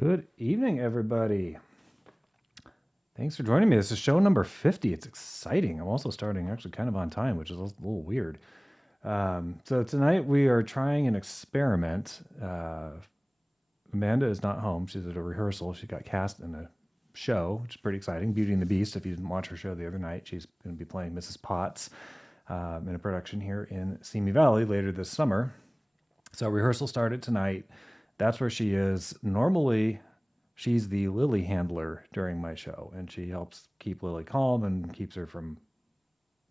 Good evening, everybody. Thanks for joining me. This is show number 50. It's exciting. I'm also starting actually kind of on time, which is a little weird. So tonight we are trying an experiment. Amanda is not home. She's at a rehearsal. She got cast in a show, which is pretty exciting. Beauty and the Beast. If you didn't watch her show the other night, she's going to be playing Mrs. Potts in a production here in Simi Valley later this summer. So rehearsal started tonight. That's where she is. Normally, she's the Lily handler during my show, and she helps keep Lily calm and keeps her from,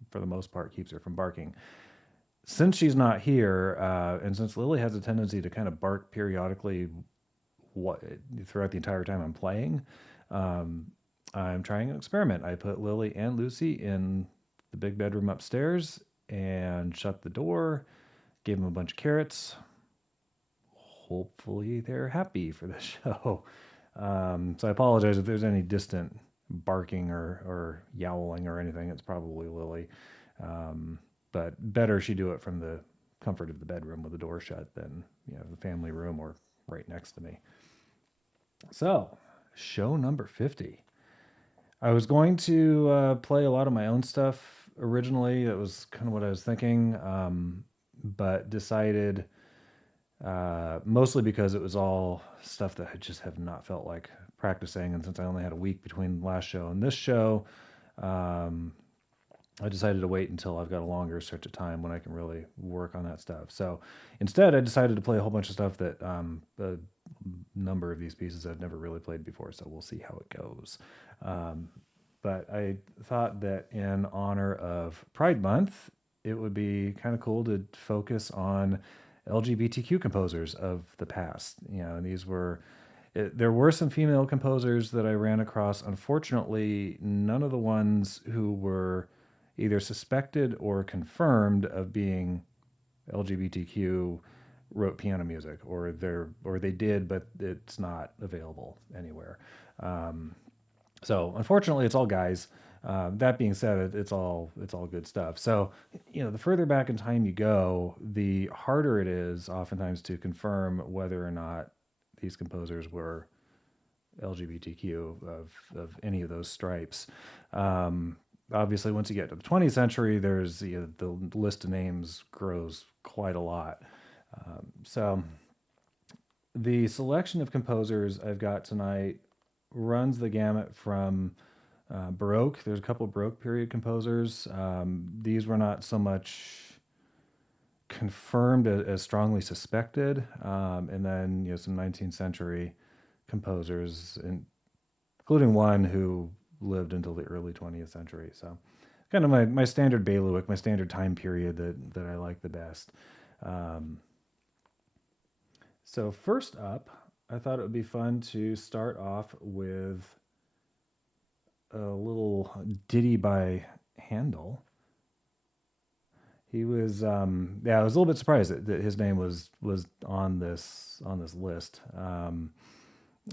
for the most part, keeps her from barking. Since she's not here, and since Lily has a tendency to kind of bark periodically throughout the entire time I'm playing, I'm trying an experiment. I put Lily and Lucy in the big bedroom upstairs and shut the door, gave them a bunch of carrots. Hopefully they're happy for the show. So I apologize if there's any distant barking or yowling or anything. It's probably Lily. But better she do it from the comfort of the bedroom with the door shut than the family room or right next to me. So, show number 50. I was going to play a lot of my own stuff originally. That was kind of what I was thinking, but decided, mostly because it was all stuff that I just have not felt like practicing. And since I only had a week between last show and this show, I decided to wait until I've got a longer stretch of time when I can really work on that stuff. So instead, I decided to play a whole bunch of stuff that a number of these pieces I've never really played before. So we'll see how it goes. But I thought that in honor of Pride Month, it would be kind of cool to focus on LGBTQ composers of the past. There were some female composers that I ran across. Unfortunately, none of the ones who were either suspected or confirmed of being LGBTQ wrote piano music, or they did, but it's not available anywhere. So unfortunately, it's all guys. That being said, it's all good stuff. So, the further back in time you go, the harder it is oftentimes to confirm whether or not these composers were LGBTQ of any of those stripes. Obviously, once you get to the 20th century, there's the list of names grows quite a lot. So the selection of composers I've got tonight runs the gamut from Baroque. There's a couple of Baroque period composers. These were not so much confirmed as strongly suspected. And then, some 19th century composers, including one who lived until the early 20th century. So kind of my standard bailiwick, my standard time period that I like the best. So first up, I thought it would be fun to start off with a little ditty by Handel. He was, I was a little bit surprised that his name was on this list.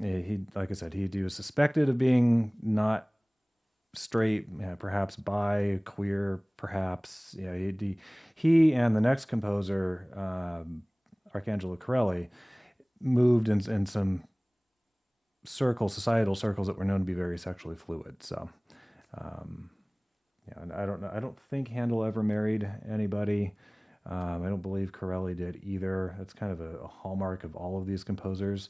He, like I said, he was suspected of being not straight, perhaps bi, queer, perhaps. He and the next composer, Arcangelo Corelli, moved in some societal circles that were known to be very sexually fluid. So, and I don't know. I don't think Handel ever married anybody. I don't believe Corelli did either. That's kind of a hallmark of all of these composers.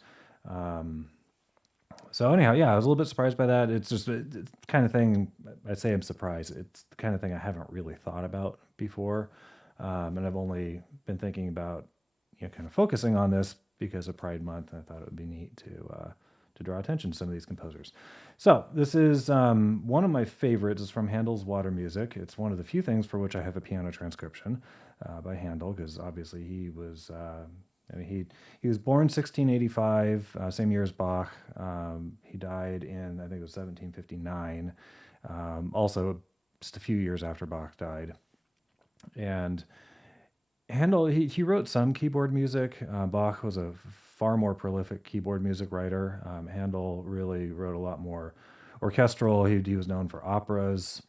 So anyhow, I was a little bit surprised by that. It's just it's the kind of thing, I'd say I'm surprised. It's the kind of thing I haven't really thought about before. And I've only been thinking about, kind of focusing on this because of Pride Month. And I thought it would be neat to draw attention to some of these composers. So this is one of my favorites. It's from Handel's Water Music. It's one of the few things for which I have a piano transcription by Handel, because obviously he was... he was born 1685, same year as Bach. He died in, I think it was 1759, also just a few years after Bach died. And Handel, he wrote some keyboard music. Bach was a far more prolific keyboard music writer. Handel really wrote a lot more orchestral. He was known for operas.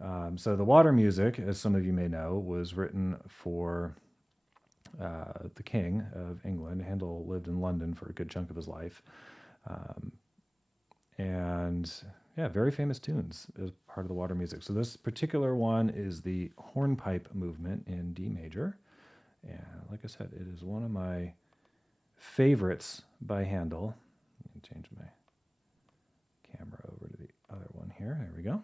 So the Water Music, as some of you may know, was written for the King of England. Handel lived in London for a good chunk of his life. Um, and yeah, very famous tunes as part of the water music. So this particular one is the hornpipe movement in D major. And like I said, it is one of my favorites by Handel. Let me change my camera over to the other one here. There we go.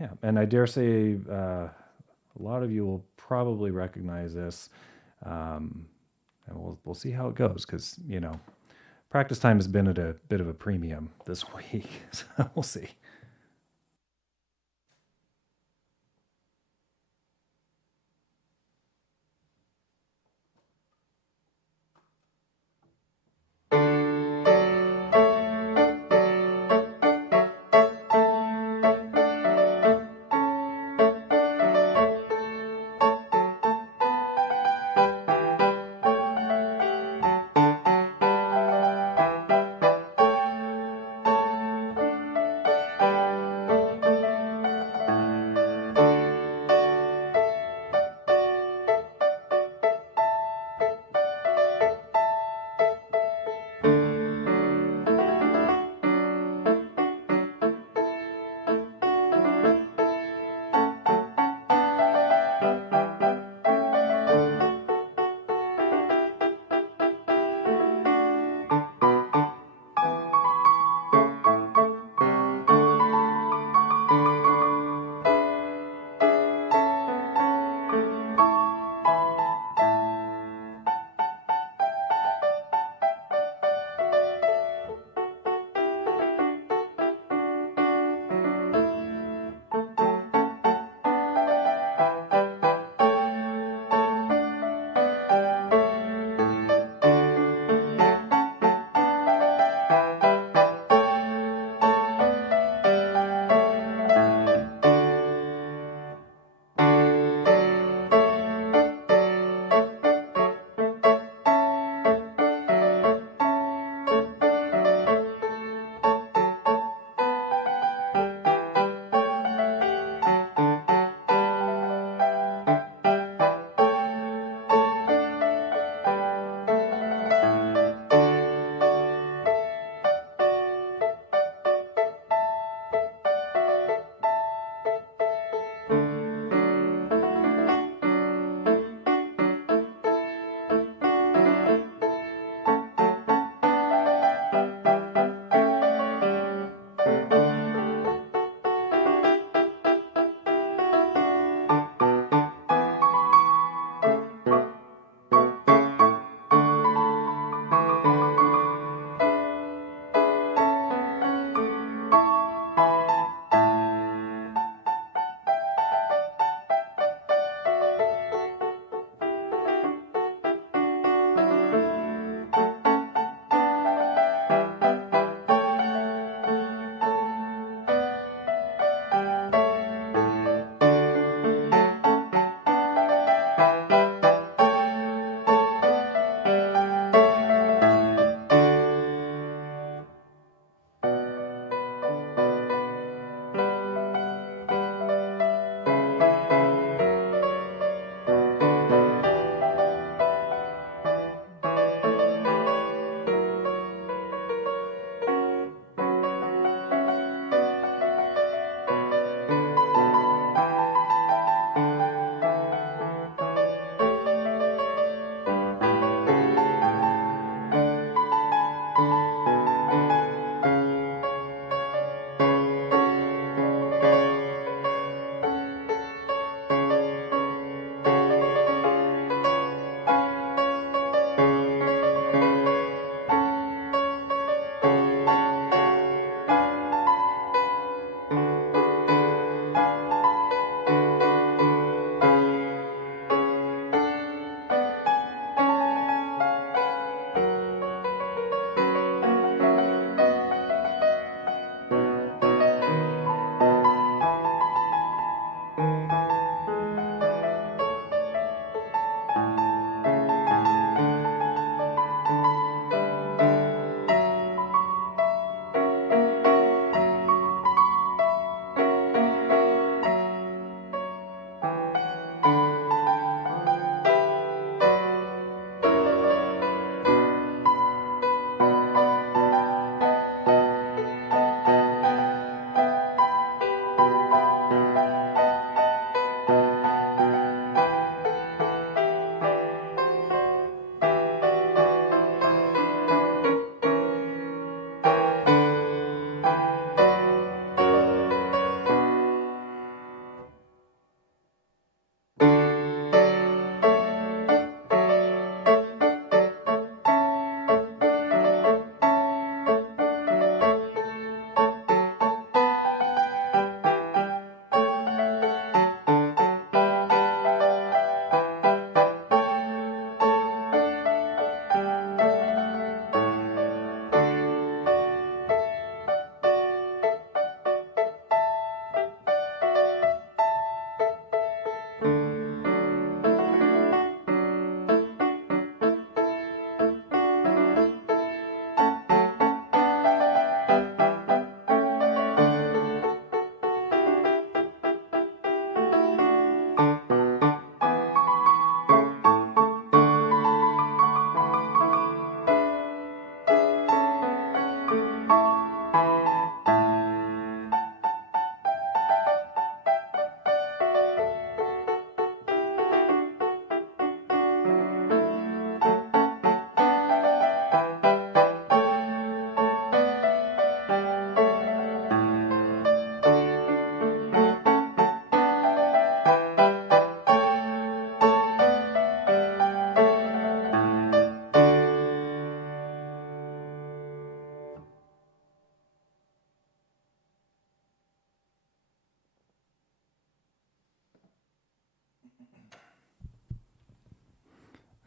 Yeah, and I dare say a lot of you will probably recognize this, and we'll see how it goes because practice time has been at a bit of a premium this week, so we'll see.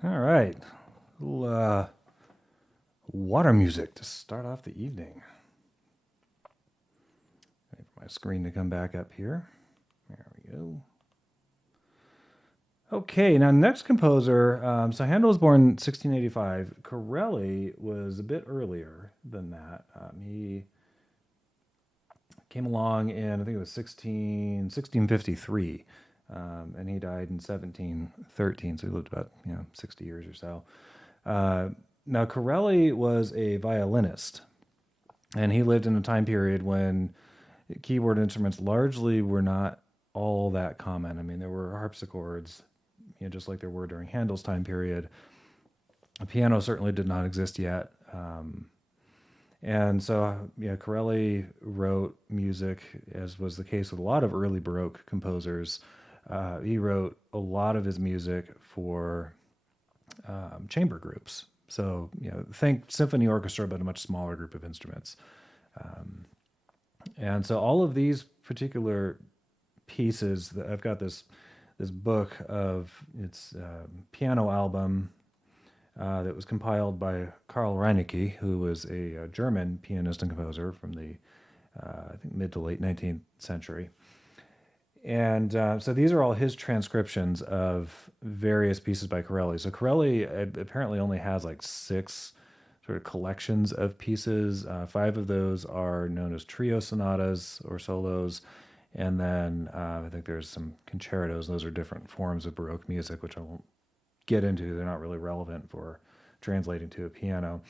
All right. Little, water music to start off the evening. Wait for my screen to come back up here. There we go. Okay, now next composer. So Handel was born 1685. Corelli was a bit earlier than that. He came along in, I think it was 1653, and he died in 1713. So he lived about 60 years or so. Now Corelli was a violinist, and he lived in a time period when keyboard instruments largely were not all that common. I mean, there were harpsichords, just like there were during Handel's time period. A piano certainly did not exist yet. And so, Corelli wrote music, as was the case with a lot of early Baroque composers. He wrote a lot of his music for chamber groups. So, think symphony orchestra, but a much smaller group of instruments. And so all of these particular pieces, that I've got this book of its piano album that was compiled by Karl Reinecke, who was a German pianist and composer from the I think mid to late 19th century. And so these are all his transcriptions of various pieces by Corelli. So Corelli apparently only has like 6 sort of collections of pieces. 5 of those are known as trio sonatas or solos. And then I think there's some concertos. Those are different forms of Baroque music, which I won't get into. They're not really relevant for translating to a piano.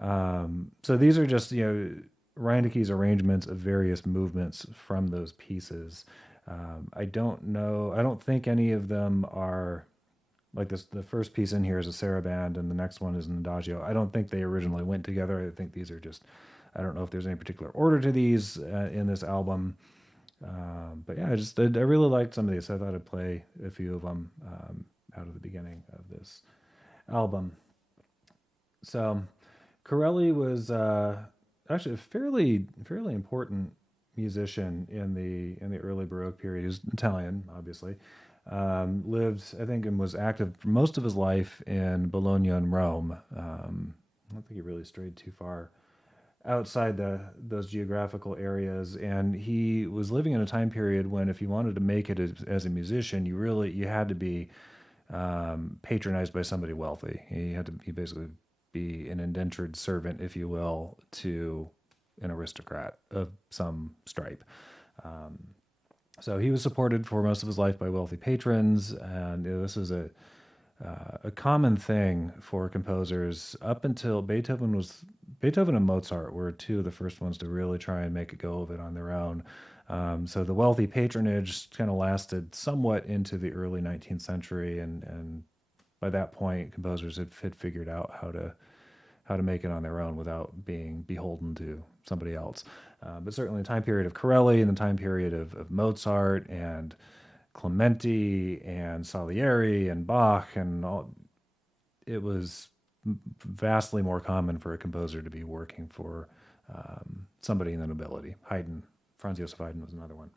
So these are just, Reinecke's arrangements of various movements from those pieces. I don't know. I don't think any of them are like this. The first piece in here is a saraband, and the next one is an adagio. I don't think they originally went together. I think these are just. I don't know if there's any particular order to these in this album. But yeah, I really liked some of these. I thought I'd play a few of them out of the beginning of this album. So Corelli was actually a fairly important musician in the early Baroque period. He was Italian, obviously. Lived, I think, and was active for most of his life in Bologna and Rome. I don't think he really strayed too far outside those geographical areas, and he was living in a time period when, if you wanted to make it as a musician, you had to be patronized by somebody wealthy. He basically be an indentured servant, if you will, to an aristocrat of some stripe. So he was supported for most of his life by wealthy patrons, and this is a common thing for composers up until Beethoven and Mozart were 2 of the first ones to really try and make a go of it on their own. So the wealthy patronage kind of lasted somewhat into the early 19th century, and by that point, composers had figured out how to make it on their own without being beholden to somebody else. But certainly the time period of Corelli and the time period of Mozart and Clementi and Salieri and Bach and all, it was vastly more common for a composer to be working for somebody in the nobility. Haydn, Franz Joseph Haydn was another one.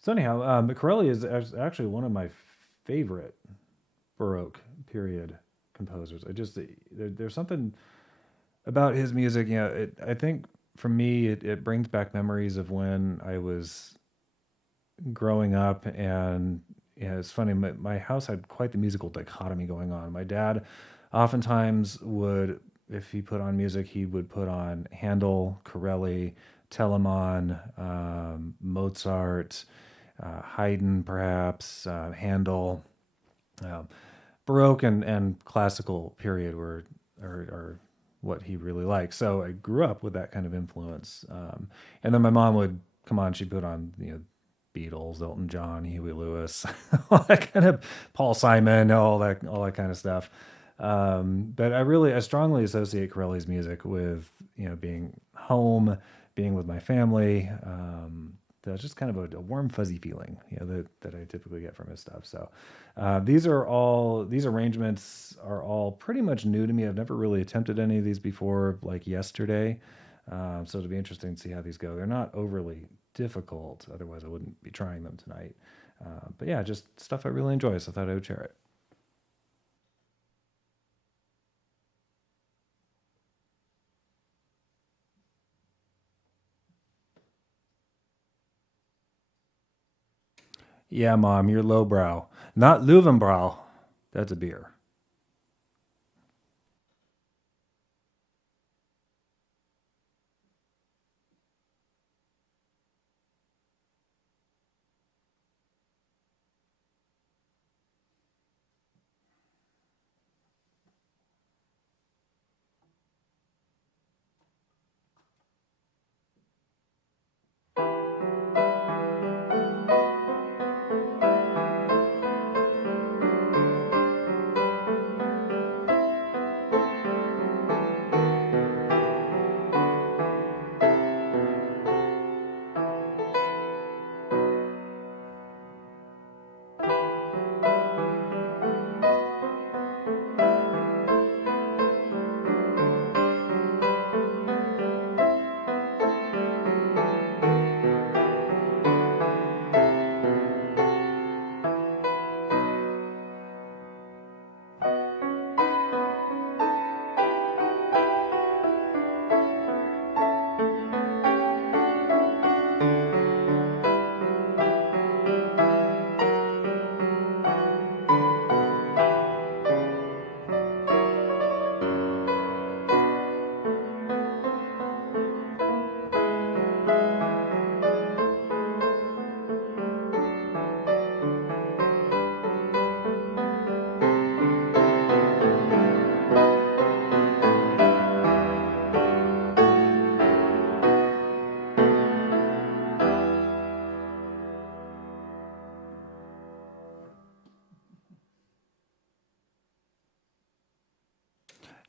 So anyhow, Corelli is actually one of my favorite Baroque period composers. There's something about his music. I think for me it brings back memories of when I was growing up, and it's funny. My house had quite the musical dichotomy going on. My dad oftentimes would, if he put on music, he would put on Handel, Corelli, Telemann, Mozart, Haydn, perhaps Handel. Baroque and classical period are what he really likes. So I grew up with that kind of influence. And then my mom would come on. She'd put on Beatles, Elton John, Huey Lewis, all that kind of Paul Simon, all that kind of stuff. But I strongly associate Corelli's music with being home, being with my family. That's just kind of a warm fuzzy feeling that I typically get from his stuff. So these arrangements are all pretty much new to me. I've never really attempted any of these before, like yesterday. So it'll be interesting to see how these go. They're not overly difficult, otherwise I wouldn't be trying them tonight. But yeah, just stuff I really enjoy, so I thought I would share it. Yeah, Mom, you're lowbrow. Not Löwenbräu. That's a beer.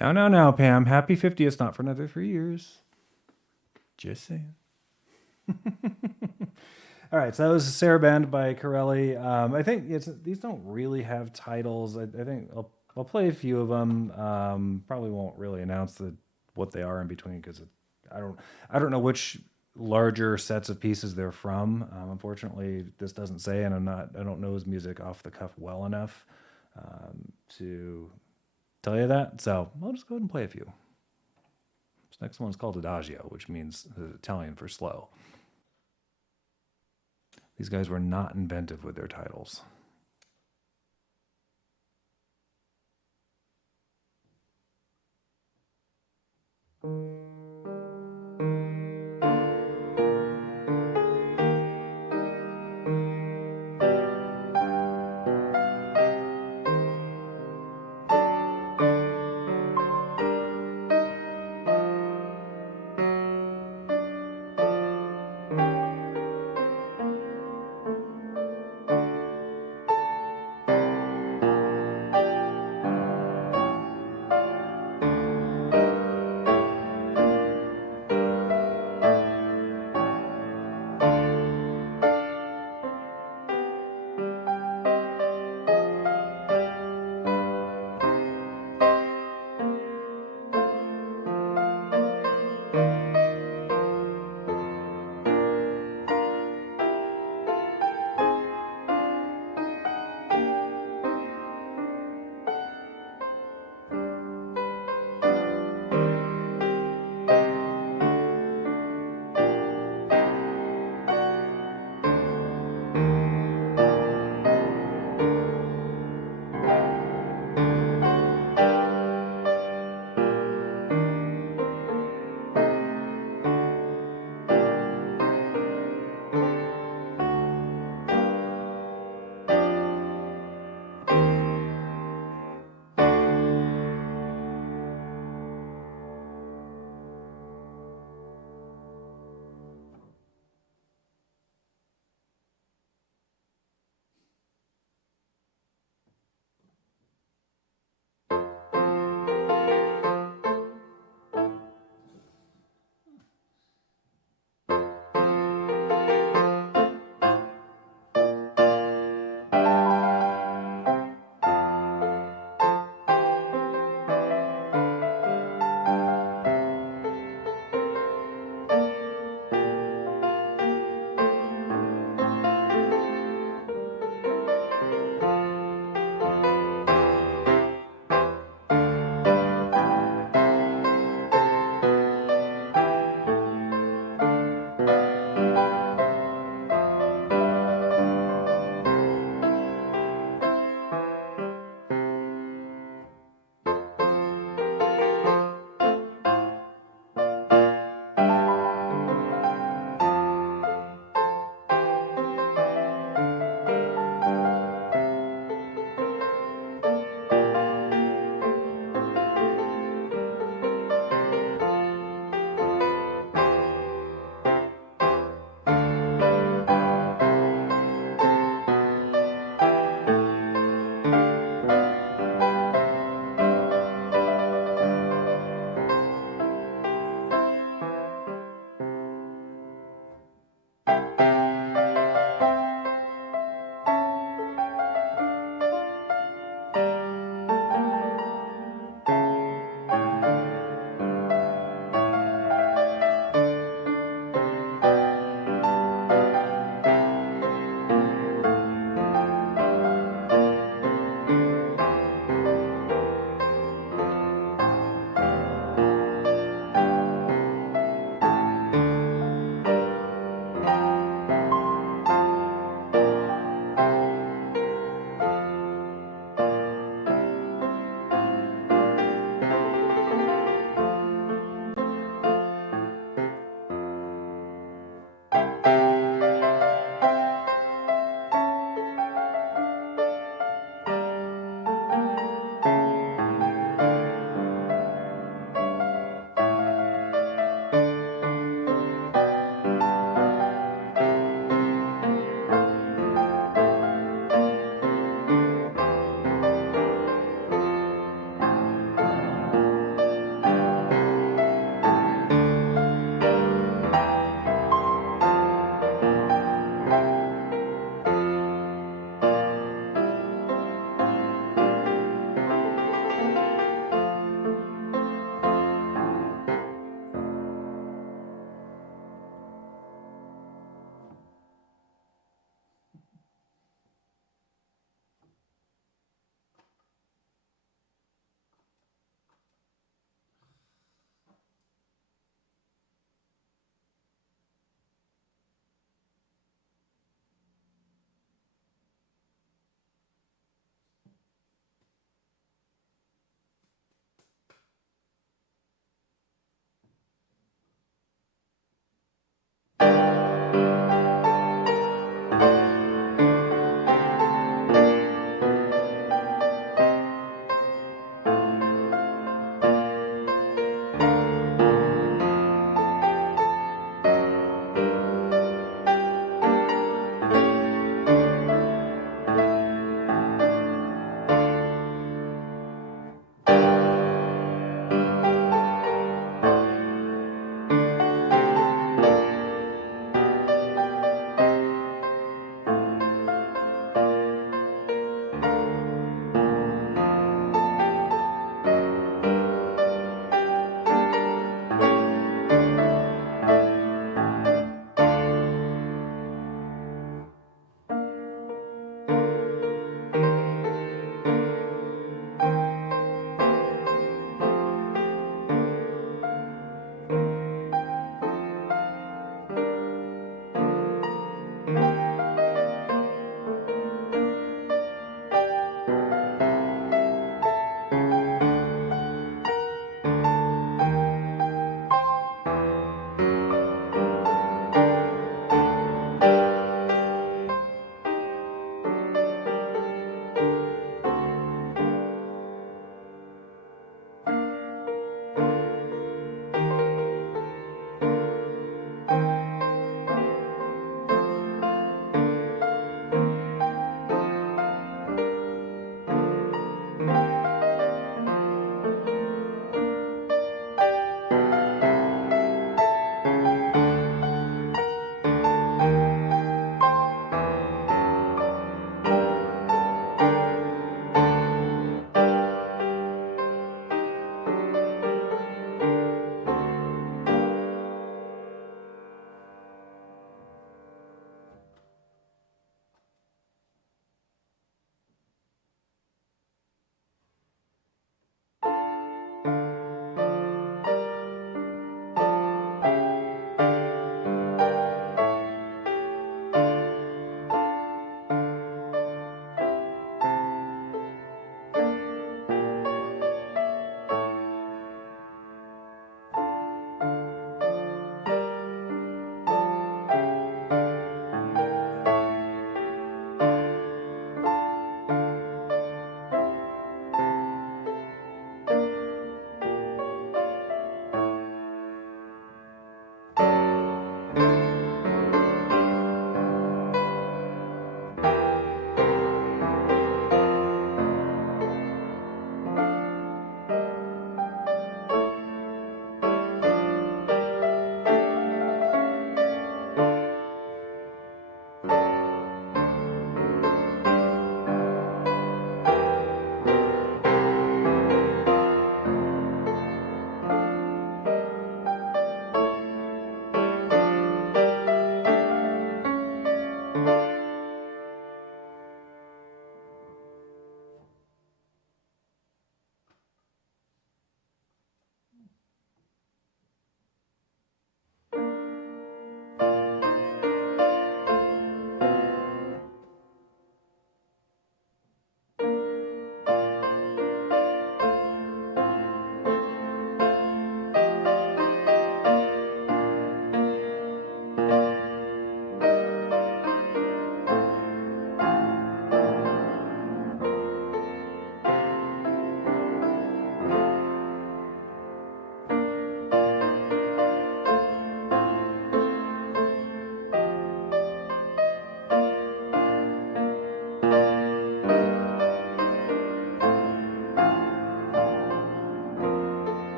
Now, Pam. Happy 50th, not for another 3 years. Just saying. All right, so that was Saraband by Corelli. I think these don't really have titles. I think I'll play a few of them. Probably won't really announce what they are in between because I don't know which larger sets of pieces they're from. Unfortunately, this doesn't say, and I don't know his music off the cuff well enough to tell you that. So I'll just go ahead and play a few. This next one's called Adagio, which means Italian for slow. These guys were not inventive with their titles.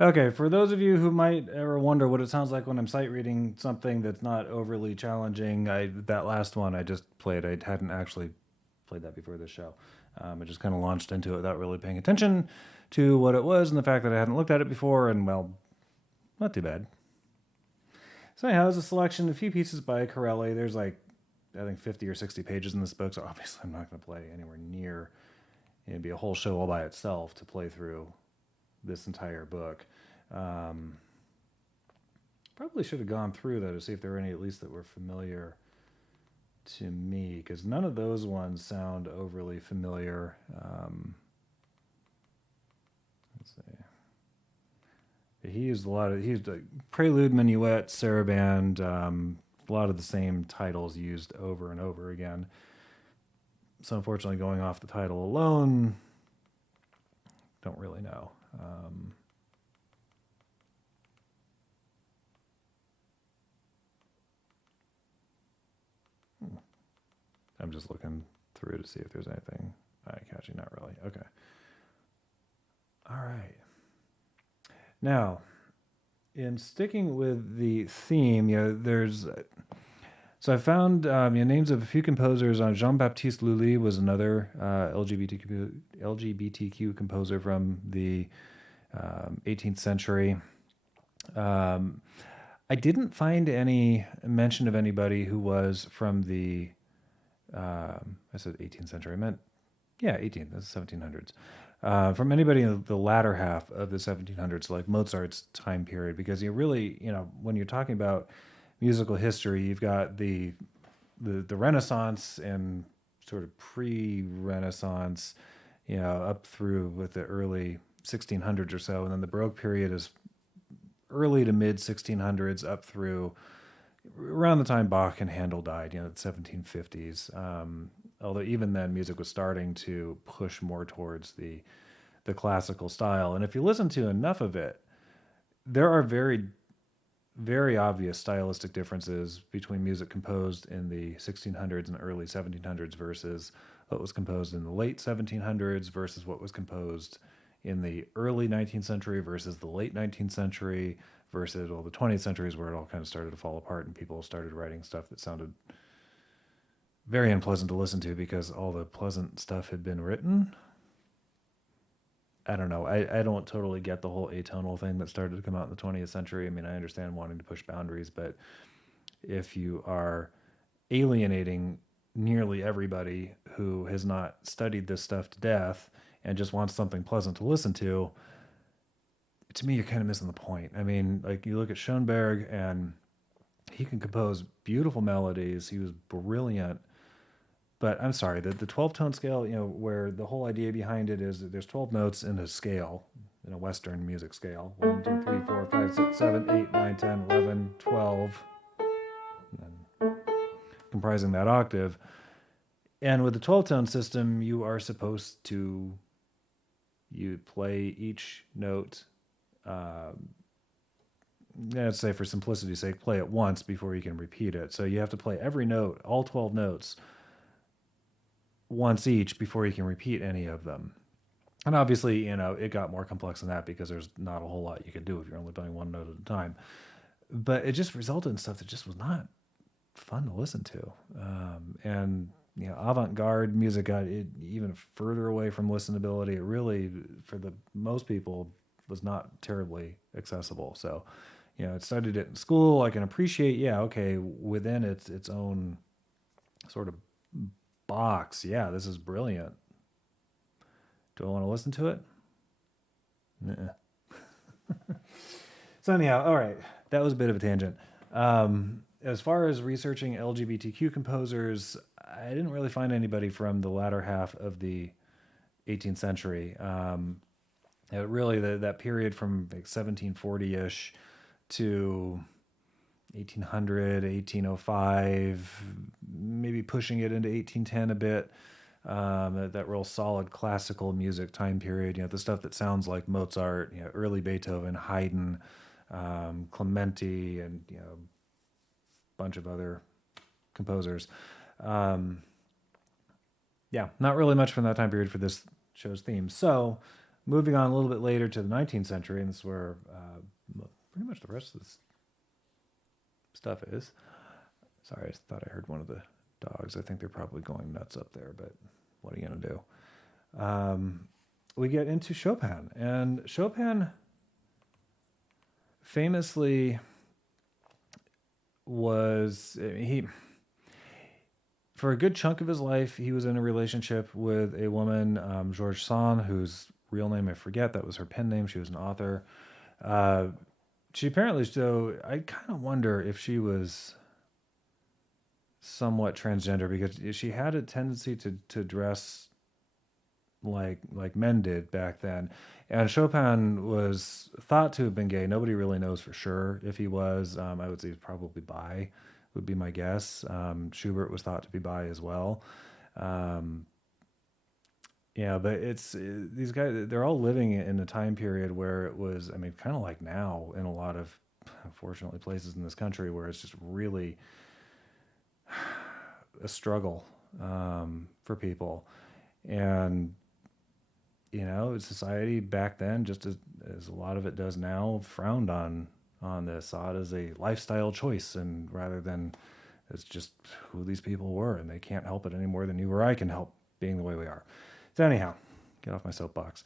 Okay, for those of you who might ever wonder what it sounds like when I'm sight reading something that's not overly challenging, that last one I just played, I hadn't actually played that before this show. I just kind of launched into it without really paying attention to what it was and the fact that I hadn't looked at it before, and well, not too bad. So anyhow, there's a selection, a few pieces by Corelli. There's like, I think 50 or 60 pages in this book, so obviously I'm not going to play anywhere near. It'd be a whole show all by itself to play through this entire book. Probably should have gone through though to see if there were any at least that were familiar to me, because none of those ones sound overly familiar. Let's see. He used a prelude, minuet, saraband, a lot of the same titles used over and over again. So unfortunately, going off the title alone, don't really know. I'm just looking through to see if there's anything eye-catching. Not really. Okay. All right. Now, in sticking with the theme, there's... So I found names of a few composers. Jean-Baptiste Lully was another LGBTQ composer from the 18th century. I didn't find any mention of anybody who was from the... I said 18th century. I meant, 18th. That's 1700s. From anybody in the latter half of the 1700s, like Mozart's time period, because you really, when you're talking about musical history, you've got the Renaissance and sort of pre-Renaissance, up through with the early 1600s or so, and then the Baroque period is early to mid 1600s up through around the time Bach and Handel died, the 1750s. Although even then, music was starting to push more towards the classical style. And if you listen to enough of it, there are very, very obvious stylistic differences between music composed in the 1600s and early 1700s versus what was composed in the late 1700s versus what was composed in the early 19th century versus the late 19th century versus, the 20th century is where it all kind of started to fall apart and people started writing stuff that sounded very unpleasant to listen to because all the pleasant stuff had been written. I don't know. I don't totally get the whole atonal thing that started to come out in the 20th century. I mean, I understand wanting to push boundaries, but if you are alienating nearly everybody who has not studied this stuff to death and just wants something pleasant to listen to me, you're kind of missing the point. I mean, like you look at Schoenberg and he can compose beautiful melodies. He was brilliant. But I'm sorry, the 12-tone scale, where the whole idea behind it is that there's 12 notes in a scale, in a Western music scale. 1, 2, 3, 4, 5, 6, 7, 8, 9, 10, 11, 12, and then comprising that octave. And with the 12-tone system, you are supposed to play each note, let's say for simplicity's sake, play it once before you can repeat it. So you have to play every note, all 12 notes, once each before you can repeat any of them. And obviously, it got more complex than that because there's not a whole lot you could do if you're only playing one note at a time. But it just resulted in stuff that just was not fun to listen to. And avant-garde music got even further away from listenability. It really, for the most people, was not terribly accessible. So, I studied it in school. I can appreciate, within its own sort of box. Yeah, this is brilliant. Do I want to listen to it? So anyhow, all right. That was a bit of a tangent. As far as researching LGBTQ composers, I didn't really find anybody from the latter half of the 18th century. Really, that period from like 1740-ish to 1800, 1805, maybe pushing it into 1810 a bit. That real solid classical music time period, the stuff that sounds like Mozart, early Beethoven, Haydn, Clementi, and a bunch of other composers. Not really much from that time period for this show's theme. So, moving on a little bit later to the 19th century, and this is where pretty much the rest of this stuff is. Sorry, I thought I heard one of the dogs. I think they're probably going nuts up there, but what are you going to do? We get into Chopin, and Chopin famously was for a good chunk of his life, he was in a relationship with a woman, George Sand, whose real name I forget. That was her pen name. She was an author. She apparently, so I kind of wonder if she was somewhat transgender, because she had a tendency to dress like men did back then. And Chopin was thought to have been gay. Nobody really knows for sure if he was. I would say he's probably bi, would be my guess. Schubert was thought to be bi as well. Yeah, but it's these guys, they're all living in a time period where it was, I mean, kind of like now in a lot of, unfortunately, places in this country where it's just really a struggle for people. And society back then, just as a lot of it does now, frowned on this, saw it as a lifestyle choice, and rather than it's just who these people were, and they can't help it any more than you or I can help being the way we are. So anyhow, get off my soapbox.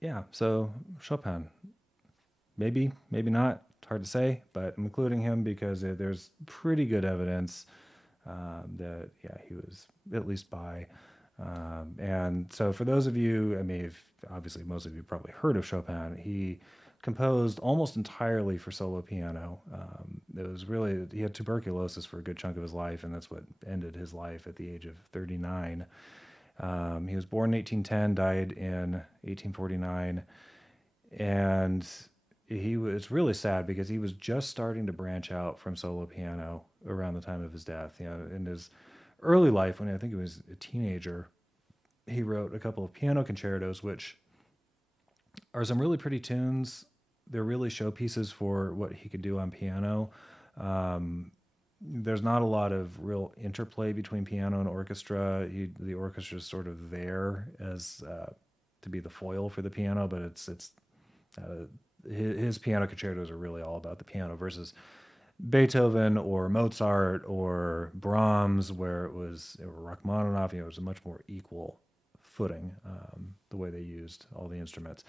Yeah, so Chopin, maybe not. It's hard to say, but I'm including him because there's pretty good evidence that he was at least bi. And so for those of you, I mean, obviously most of you probably heard of Chopin. He composed almost entirely for solo piano. It was really, he had tuberculosis for a good chunk of his life, and that's what ended his life at the age of 39. He was born in 1810, died in 1849, and it's really sad because he was just starting to branch out from solo piano around the time of his death. In his early life, when I think he was a teenager, he wrote a couple of piano concertos, which are some really pretty tunes. They're really showpieces for what he could do on piano. There's not a lot of real interplay between piano and orchestra. The orchestra is sort of there as to be the foil for the piano, but his piano concertos are really all about the piano, versus Beethoven or Mozart or Brahms, where Rachmaninoff, it was a much more equal footing, the way they used all the instruments.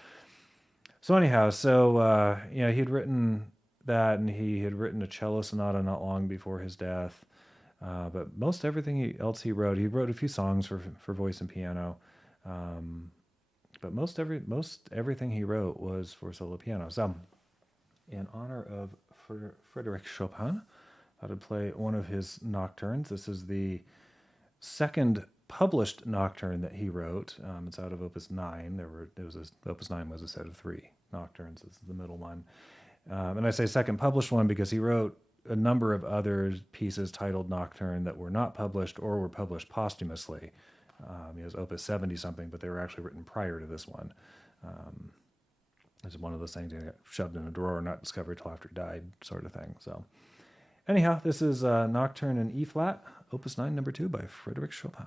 So anyhow, he had written that, and he had written a cello sonata not long before his death. But most everything else he wrote a few songs for voice and piano. But most everything he wrote was for solo piano. So, in honor of Frédéric Chopin, I would play one of his nocturnes. This is the second published nocturne that he wrote. It's out of Opus 9. Opus 9 was a set of 3 nocturnes. This is the middle one. And I say second published one because he wrote a number of other pieces titled Nocturne that were not published or were published posthumously. He has Opus 70 something, but they were actually written prior to this one. It's one of those things that got shoved in a drawer, not discovered till after he died, sort of thing. So, anyhow, this is Nocturne in E flat, Opus 9, number 2 by Frédéric Chopin.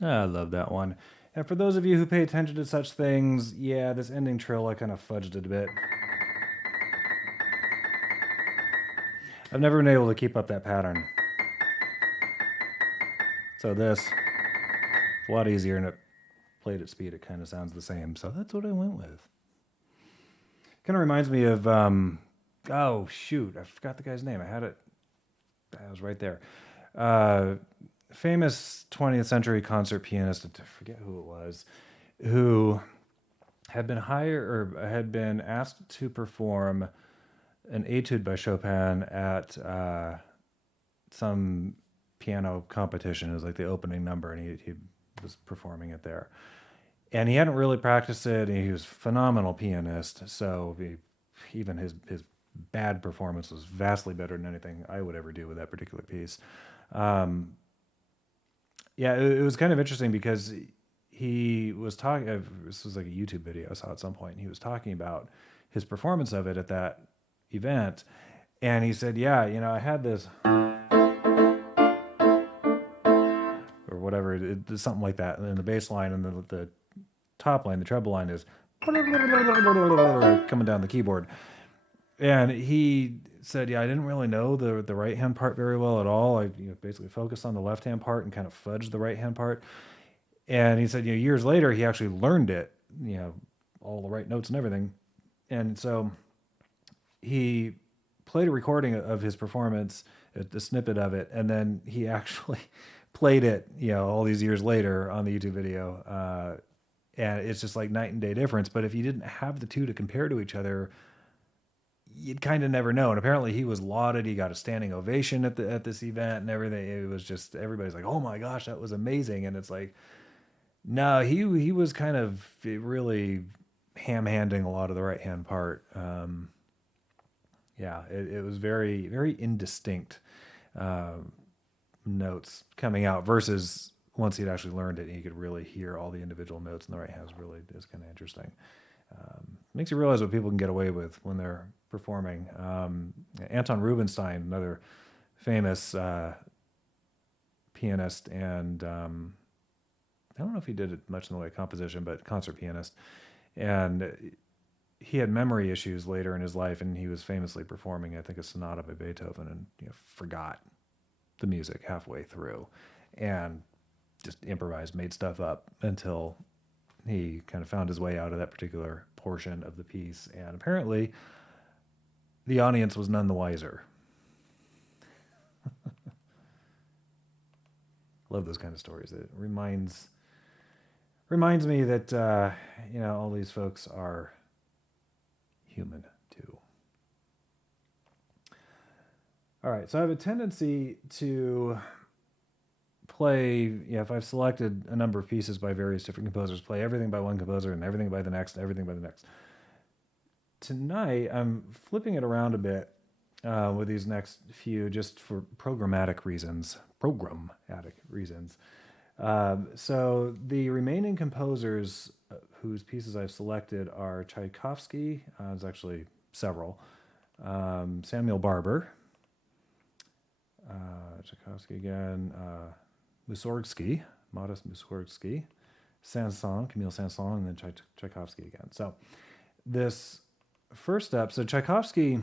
I love that one. And for those of you who pay attention to such things, yeah, this ending trill, I kind of fudged it a bit. I've never been able to keep up that pattern. So this, it's a lot easier, and it played at speed, it kind of sounds the same. So that's what I went with. Kind of reminds me of, oh shoot, I forgot the guy's name. I had it, I was right there. Famous 20th century concert pianist, I forget who it was, who had been hired or had been asked to perform an etude by Chopin at some piano competition. It was like the opening number, and he was performing it there. And he hadn't really practiced it, and he was a phenomenal pianist. So even his bad performance was vastly better than anything I would ever do with that particular piece. Yeah, it was kind of interesting because he was talking. This was like a YouTube video I saw at some point, and he was talking about his performance of it at that event, and he said, "Yeah, I had this or whatever, something like that, and then the bass line and the top line, the treble line is coming down the keyboard." And he said, "Yeah, I didn't really know the right hand part very well at all. I basically focused on the left hand part and kind of fudged the right hand part." And he said, years later, he actually learned it, all the right notes and everything. And so he played a recording of his performance, a snippet of it, and then he actually played it, all these years later on the YouTube video. And it's just like night and day difference. But if you didn't have the two to compare to each other, you'd kind of never know. And apparently he was lauded. He got a standing ovation at this event and everything. It was just, everybody's like, "Oh my gosh, that was amazing." And it's like, no, he was kind of really ham-handing a lot of the right-hand part. Yeah, it was very, very indistinct notes coming out versus once he'd actually learned it, and he could really hear all the individual notes in the right hand. Is kind of interesting. Makes you realize what people can get away with when they're performing. Anton Rubinstein, another famous pianist, and I don't know if he did it much in the way of composition, but concert pianist. And he had memory issues later in his life, and he was famously performing, I think, a sonata by Beethoven, and forgot the music halfway through, and just improvised, made stuff up until he kind of found his way out of that particular portion of the piece. And apparently, the audience was none the wiser. Love those kind of stories. It reminds me that all these folks are human too. All right, so I have a tendency to play, if I've selected a number of pieces by various different composers, play everything by one composer and everything by the next, and everything by the next. Tonight, I'm flipping it around a bit with these next few, just for programmatic reasons. So the remaining composers whose pieces I've selected are Tchaikovsky, there's actually several, Samuel Barber, Tchaikovsky again, Mussorgsky, Modest Mussorgsky, Saint-Saëns, Camille Saint-Saëns, and then Tchaikovsky again. So this first step, so Tchaikovsky,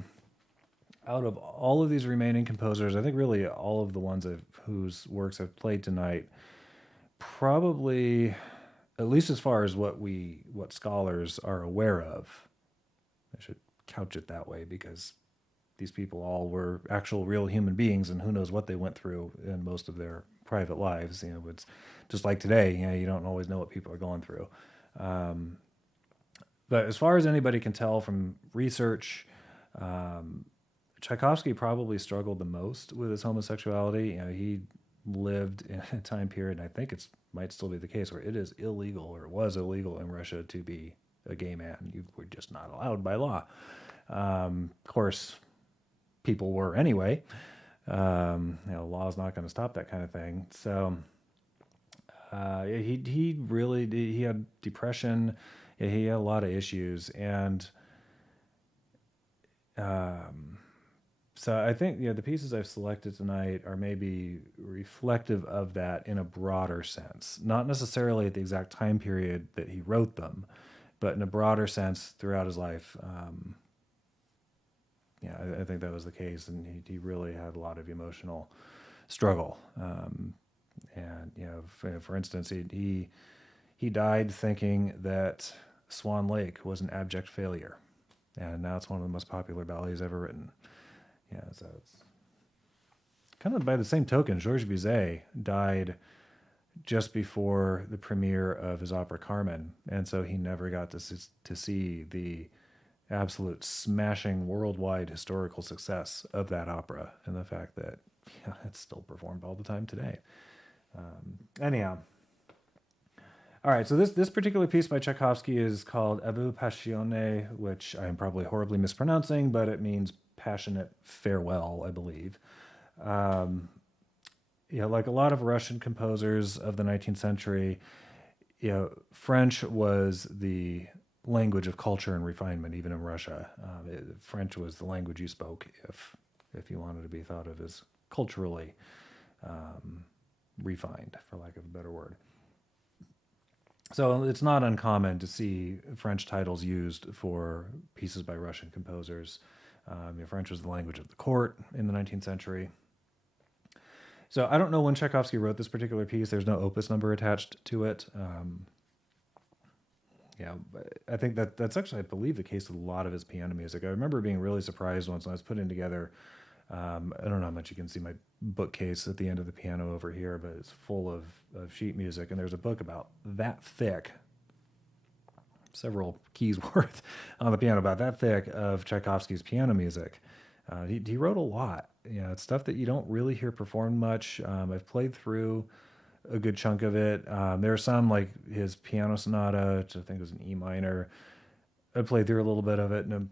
out of all of these remaining composers, I think really all of the ones whose works I've played tonight, probably, at least as far as what scholars are aware of, I should couch it that way, because these people all were actual real human beings, and who knows what they went through in most of their private lives. It's just like today, you don't always know what people are going through. But as far as anybody can tell from research, Tchaikovsky probably struggled the most with his homosexuality. He lived in a time period, and I think it might still be the case, where it is illegal, or it was illegal in Russia to be a gay man. You were just not allowed by law. Of course, people were anyway. Law's not going to stop that kind of thing. So he had depression. He had a lot of issues, and So I think the pieces I've selected tonight are maybe reflective of that in a broader sense, not necessarily at the exact time period that he wrote them, but in a broader sense throughout his life. Yeah, I think that was the case, and he really had a lot of emotional struggle. And for instance, he died thinking that Swan Lake was an abject failure, and now it's one of the most popular ballets ever written. Yeah, so it's kind of by the same token. Georges Bizet died just before the premiere of his opera Carmen, and so he never got to see the absolute smashing worldwide historical success of that opera, and the fact that it's still performed all the time today. Anyhow, all right. So this particular piece by Tchaikovsky is called Aveu Passione, which I am probably horribly mispronouncing, but it means passionate farewell, I believe. Like a lot of Russian composers of the 19th century, French was the language of culture and refinement, even in Russia. French was the language you spoke if you wanted to be thought of as culturally refined, for lack of a better word. So it's not uncommon to see French titles used for pieces by Russian composers. French was the language of the court in the 19th century. So I don't know when Tchaikovsky wrote this particular piece. There's no opus number attached to it. I think that's actually, I believe, the case with a lot of his piano music. I remember being really surprised once when I was putting together, I don't know how much you can see my bookcase at the end of the piano over here, but it's full of sheet music, and there's a book about that thick, several keys worth on the piano, about that thick of Tchaikovsky's piano music. He wrote a lot. It's stuff that you don't really hear performed much. I've played through a good chunk of it. There are some, like his piano sonata, which I think was an E minor. I played through a little bit of it, and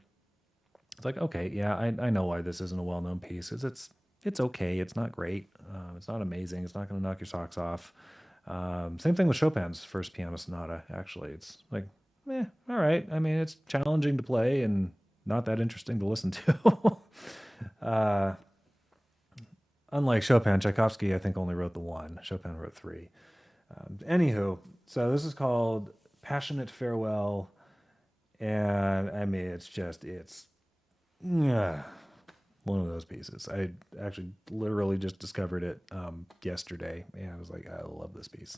it's like, okay, yeah, I know why this isn't a well-known piece. Because it's okay. It's not great. It's not amazing. It's not going to knock your socks off. Same thing with Chopin's first piano sonata, actually. It's like, all right. I mean, it's challenging to play and not that interesting to listen to. Unlike Chopin, Tchaikovsky, I think, only wrote the one. Chopin wrote three. Anywho, so this is called Passionate Farewell. And I mean, it's one of those pieces. I actually literally just discovered it yesterday, and I was like, I love this piece.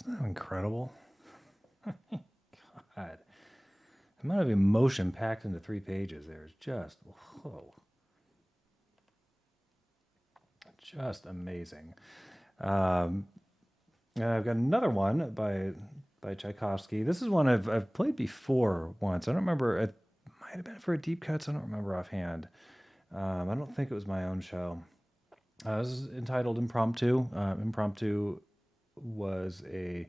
Isn't that incredible? God. The amount of emotion packed into 3 pages there is just, whoa. Just amazing. And I've got another one by Tchaikovsky. This is one I've played before once. I don't remember. It might have been for a deep cuts. I don't remember offhand. I don't think it was my own show. This is entitled Impromptu. Impromptu was a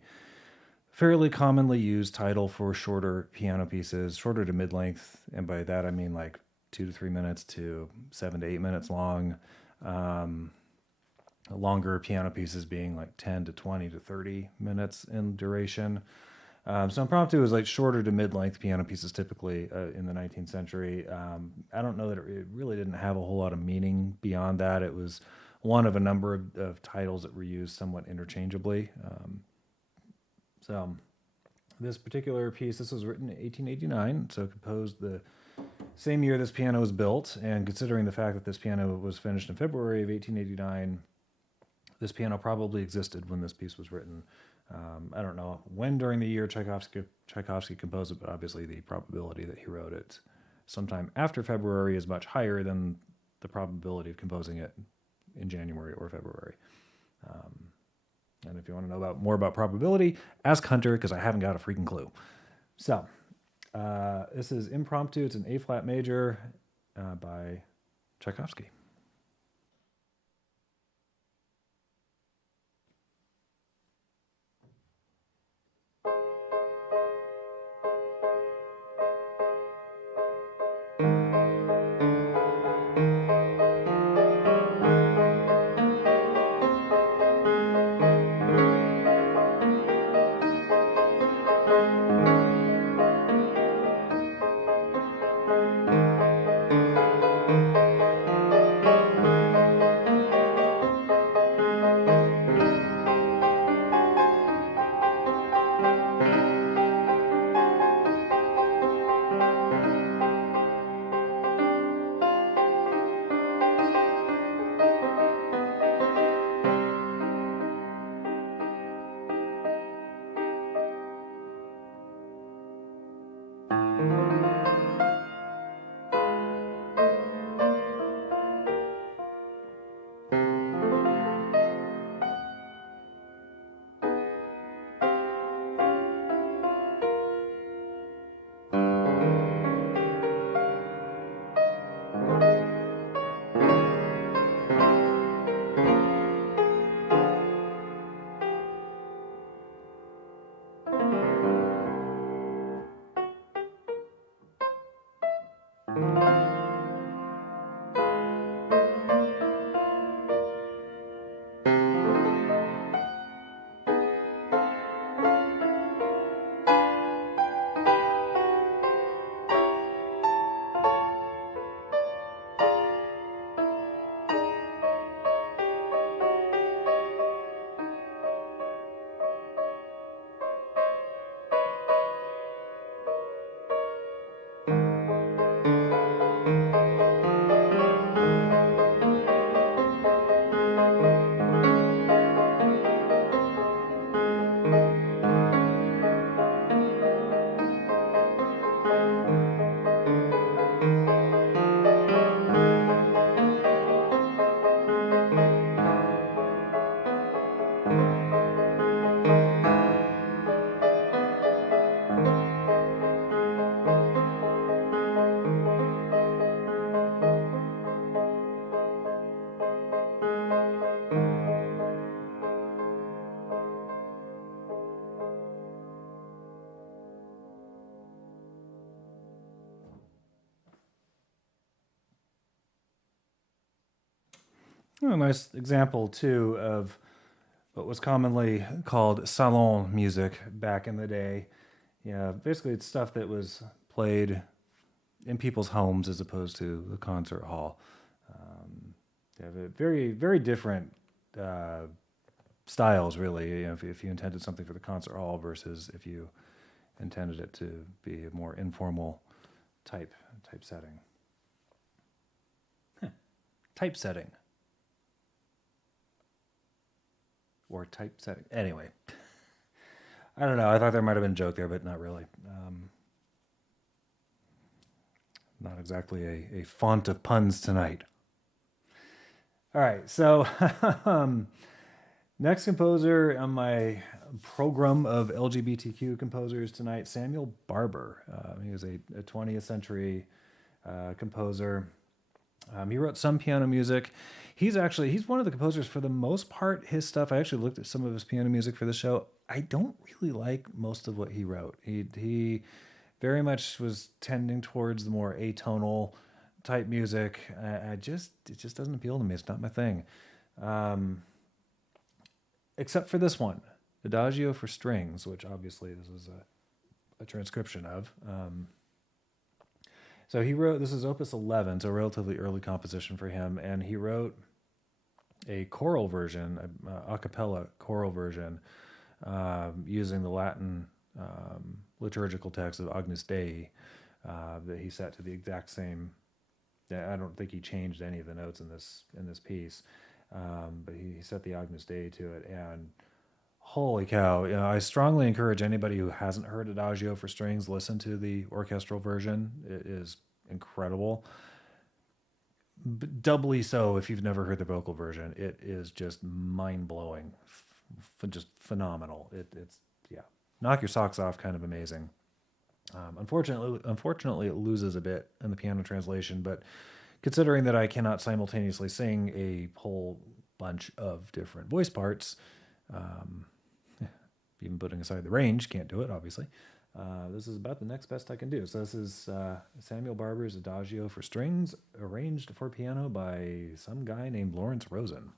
fairly commonly used title for shorter piano pieces, shorter to mid-length, and by that I mean like 2 to 3 minutes to 7 to 8 minutes long. Longer piano pieces being like 10 to 20 to 30 minutes in duration. So impromptu is like shorter to mid-length piano pieces typically in the 19th century. I don't know that it really didn't have a whole lot of meaning beyond that. It was one of a number of titles that were used somewhat interchangeably. So this particular piece, this was written in 1889, so composed the same year this piano was built, and considering the fact that this piano was finished in February of 1889, this piano probably existed when this piece was written. I don't know when during the year Tchaikovsky composed it, but obviously the probability that he wrote it sometime after February is much higher than the probability of composing it in January or February. And if you want to know more about probability, ask Hunter, because I haven't got a freaking clue. So this is Impromptu. It's an A-flat major by Tchaikovsky. A nice example, too, of what was commonly called salon music back in the day. Yeah, basically it's stuff that was played in people's homes as opposed to the concert hall. They have a very, very different styles, really, if you intended something for the concert hall versus if you intended it to be a more informal type setting. Typesetting. Or typesetting. Anyway. I don't know. I thought there might have been a joke there, but not really. Not exactly a font of puns tonight. All right, so next composer on my program of LGBTQ composers tonight, Samuel Barber. He was a 20th century composer. He wrote some piano music. He's one of the composers for the most part. His stuff, I actually looked at some of his piano music for the show. I don't really like most of what he wrote. He very much was tending towards the more atonal type music. It just doesn't appeal to me. It's not my thing. Except for this one, Adagio for Strings, which obviously this is a transcription of. So he wrote, this is Opus 11, so a relatively early composition for him, and he wrote a choral version, a cappella choral version, using the Latin liturgical text of Agnus Dei that he set to the exact same. I don't think he changed any of the notes in this piece, but he set the Agnus Dei to it, and holy cow! I strongly encourage anybody who hasn't heard Adagio for Strings, listen to the orchestral version. It is incredible. Doubly so if you've never heard the vocal version. It is just mind-blowing, just phenomenal. It's yeah, knock your socks off, kind of amazing. Unfortunately, it loses a bit in the piano translation, but considering that I cannot simultaneously sing a whole bunch of different voice parts, even putting aside the range, can't do it, obviously. This is about the next best I can do. So this is Samuel Barber's Adagio for Strings, arranged for piano by some guy named Lawrence Rosen.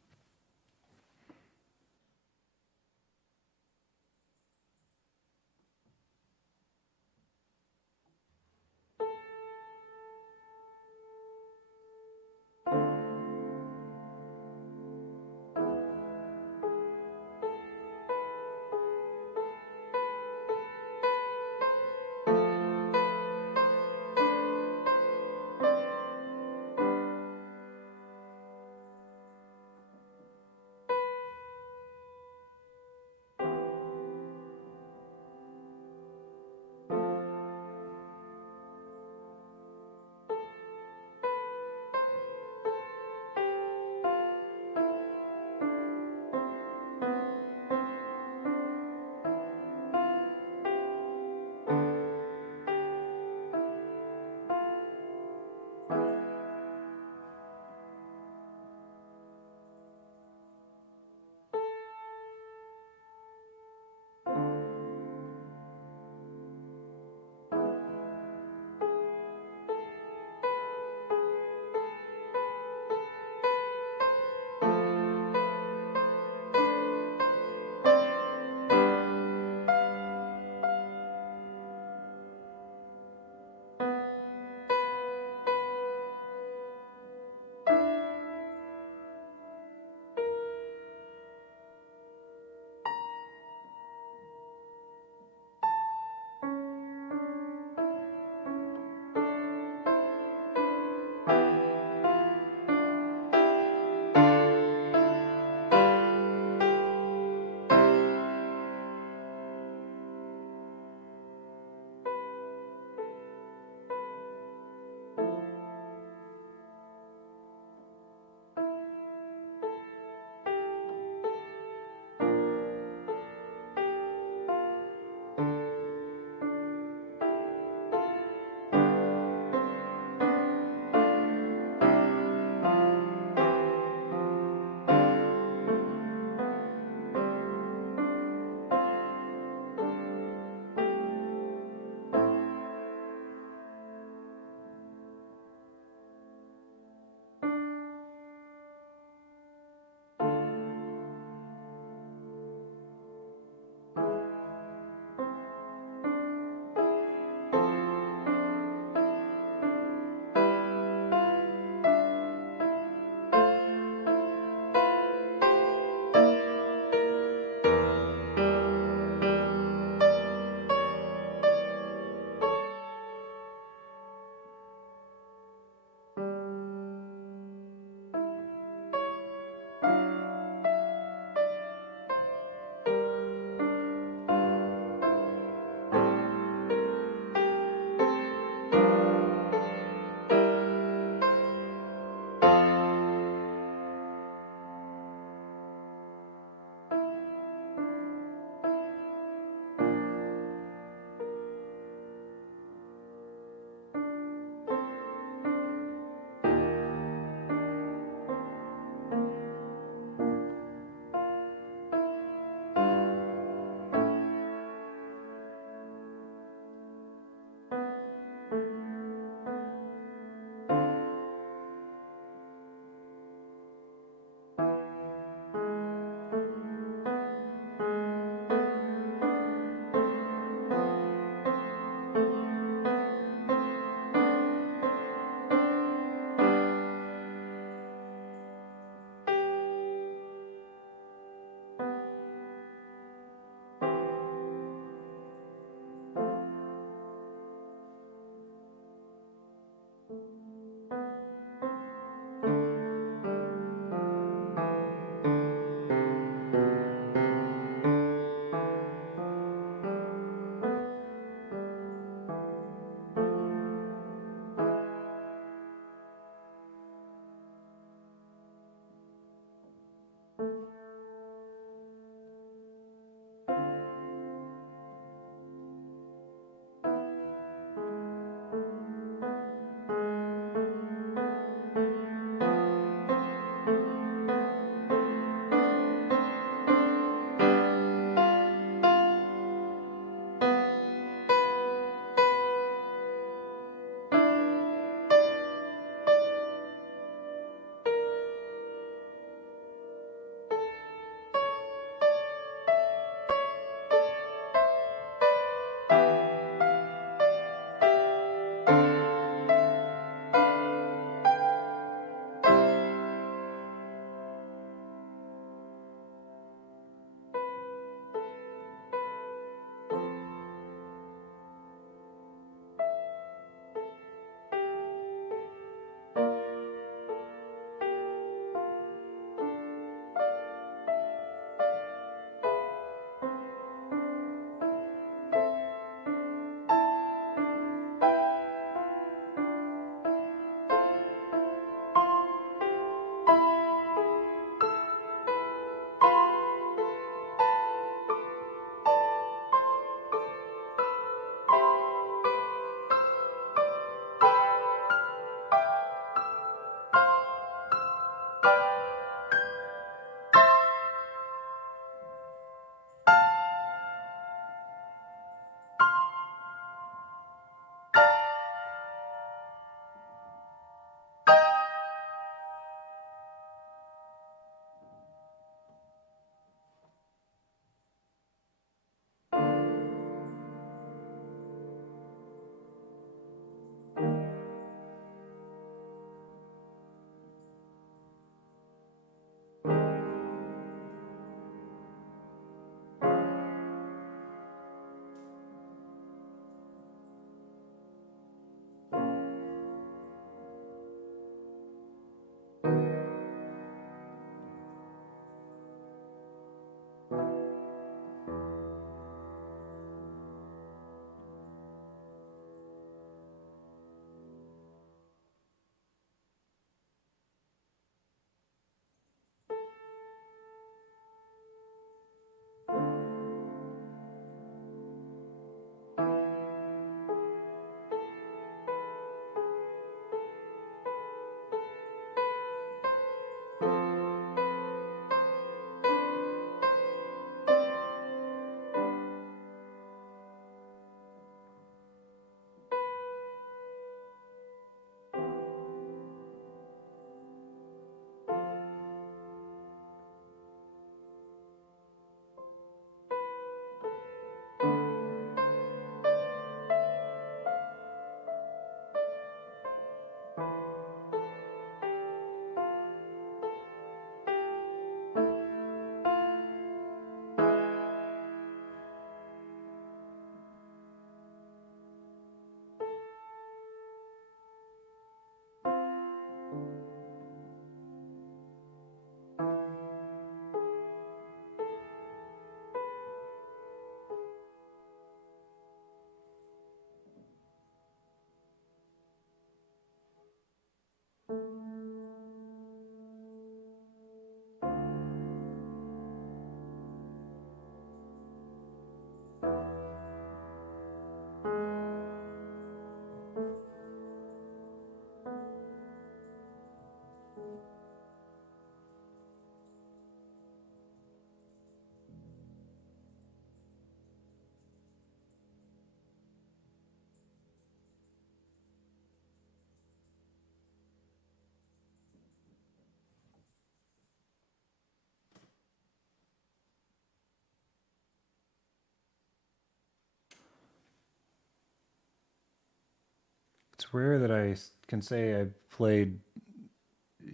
It's rare that I can say I played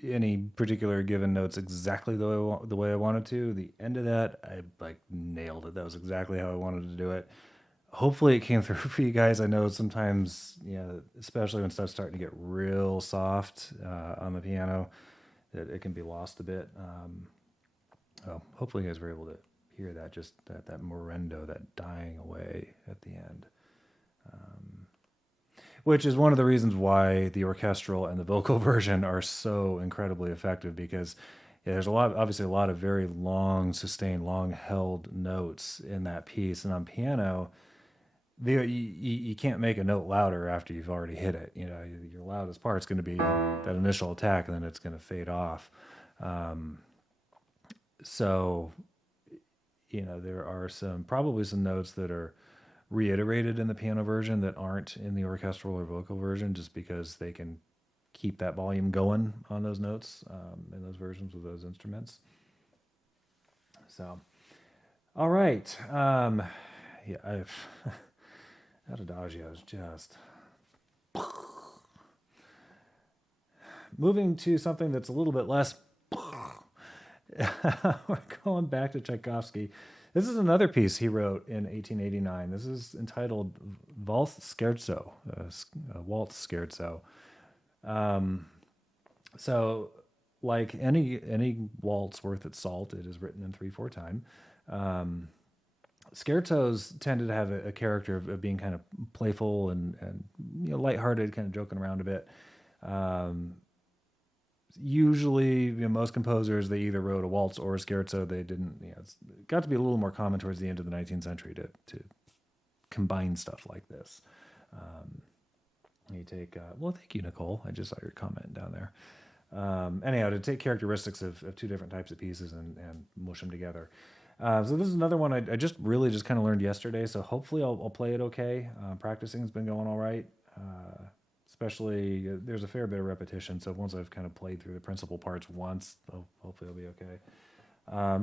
any particular given notes exactly the way I wanted to. The end of that, I like nailed it. That was exactly how I wanted to do it. Hopefully, it came through for you guys. I know sometimes, especially when stuff's starting to get real soft on the piano, that it can be lost a bit. Hopefully, you guys were able to hear that, just that morendo, that dying away at the end. Which is one of the reasons why the orchestral and the vocal version are so incredibly effective, because there's obviously a lot of very long, sustained, long held notes in that piece. And on piano, you can't make a note louder after you've already hit it. Your loudest part's going to be that initial attack, and then it's going to fade off. So, there are probably some notes that are reiterated in the piano version that aren't in the orchestral or vocal version, just because they can keep that volume going on those notes in those versions with those instruments. So, all right. I've that adagio is just moving to something that's a little bit less. We're going back to Tchaikovsky. This is another piece he wrote in 1889. This is entitled Waltz Scherzo, Waltz Scherzo. So, like any waltz worth its salt, it is written in 3/4 time. Scherzos tended to have a character of being kind of playful and lighthearted, kind of joking around a bit. Usually, most composers, they either wrote a waltz or a scherzo. They didn't. It got to be a little more common towards the end of the 19th century to combine stuff like this. You take. Well, thank you, Nicole. I just saw your comment down there. Anyhow, to take characteristics of two different types of pieces and mush them together. So this is another one I just kind of learned yesterday. So hopefully I'll play it okay. Practicing has been going all right. Especially, there's a fair bit of repetition, so once I've kind of played through the principal parts once, hopefully it'll be okay.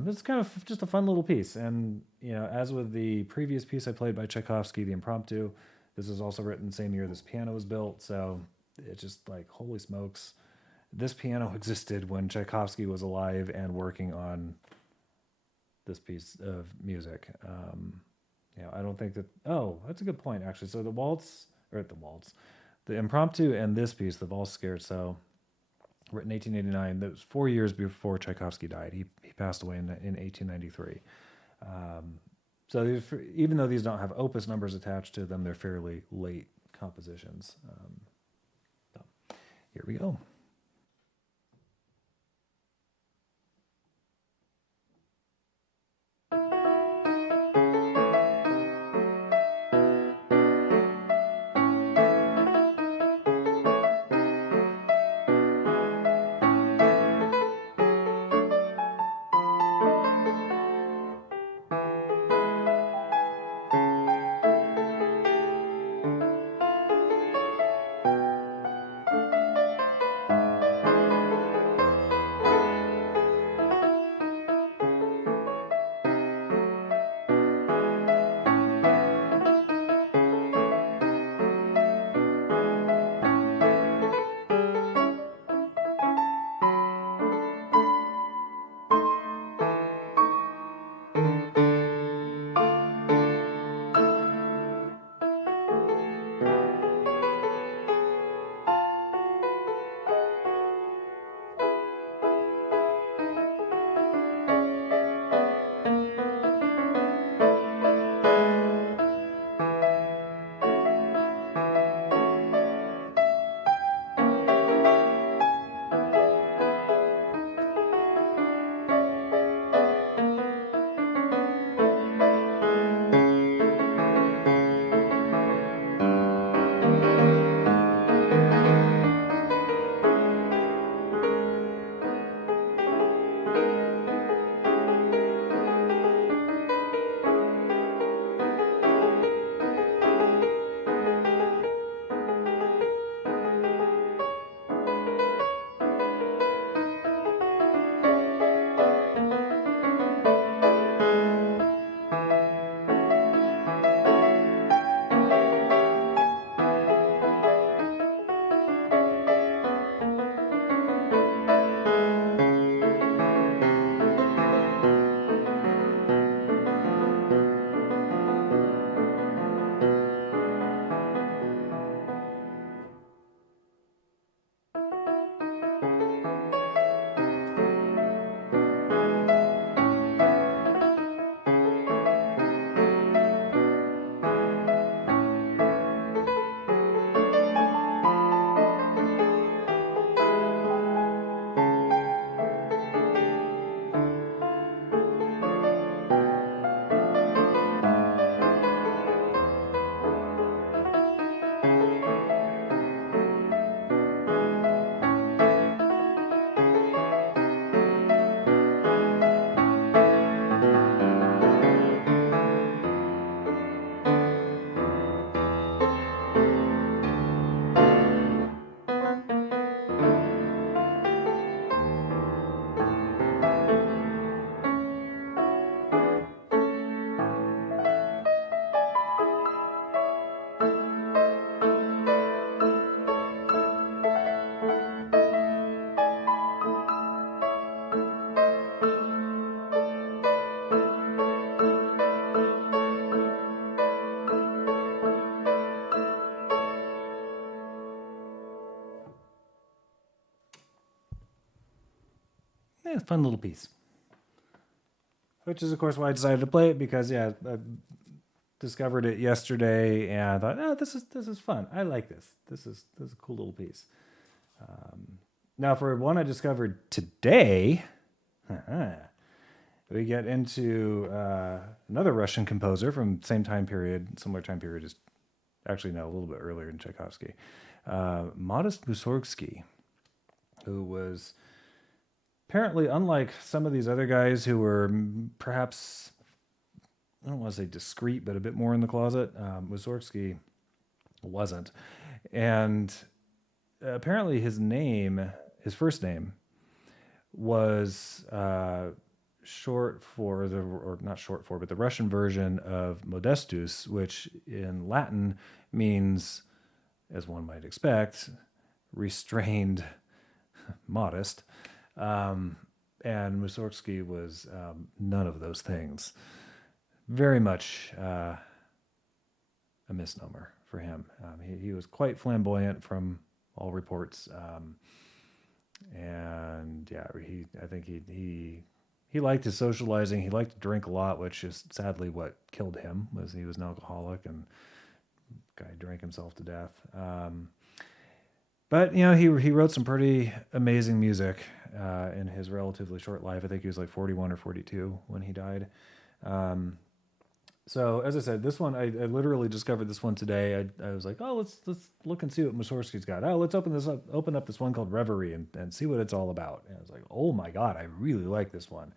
It's kind of just a fun little piece, and as with the previous piece I played by Tchaikovsky, the Impromptu, this is also written the same year this piano was built, so it's just like, holy smokes, this piano existed when Tchaikovsky was alive and working on this piece of music. I don't think that, that's a good point, actually. So the Impromptu and this piece, the Waltz Scherzo, written 1889, that was 4 years before Tchaikovsky died. He passed away in 1893. So even though these don't have opus numbers attached to them, they're fairly late compositions. So here we go. fun little piece. Which is, of course, why I decided to play it, because, I discovered it yesterday and I thought, oh, this is fun. I like this. This is a cool little piece. Now, for one I discovered today, we get into another Russian composer from same time period, similar time period, just actually no, a little bit earlier than Tchaikovsky. Modest Mussorgsky, who was apparently, unlike some of these other guys who were perhaps, I don't want to say discreet, but a bit more in the closet, Mussorgsky wasn't. And apparently his first name was short for but the Russian version of Modestus, which in Latin means, as one might expect, restrained, modest. And Mussorgsky was none of those things. Very much a misnomer for him. He was quite flamboyant from all reports. And yeah, I think he liked his socializing. He liked to drink a lot, which is sadly what killed him. Was he was an alcoholic and guy drank himself to death. But he wrote some pretty amazing music in his relatively short life. I think he was like 41 or 42 when he died. So as I said, this one I literally discovered this one today. I was like, oh, let's look and see what Mussorgsky's got. Oh, let's open up this one called Reverie and see what it's all about. And I was like, oh my god, I really like this one.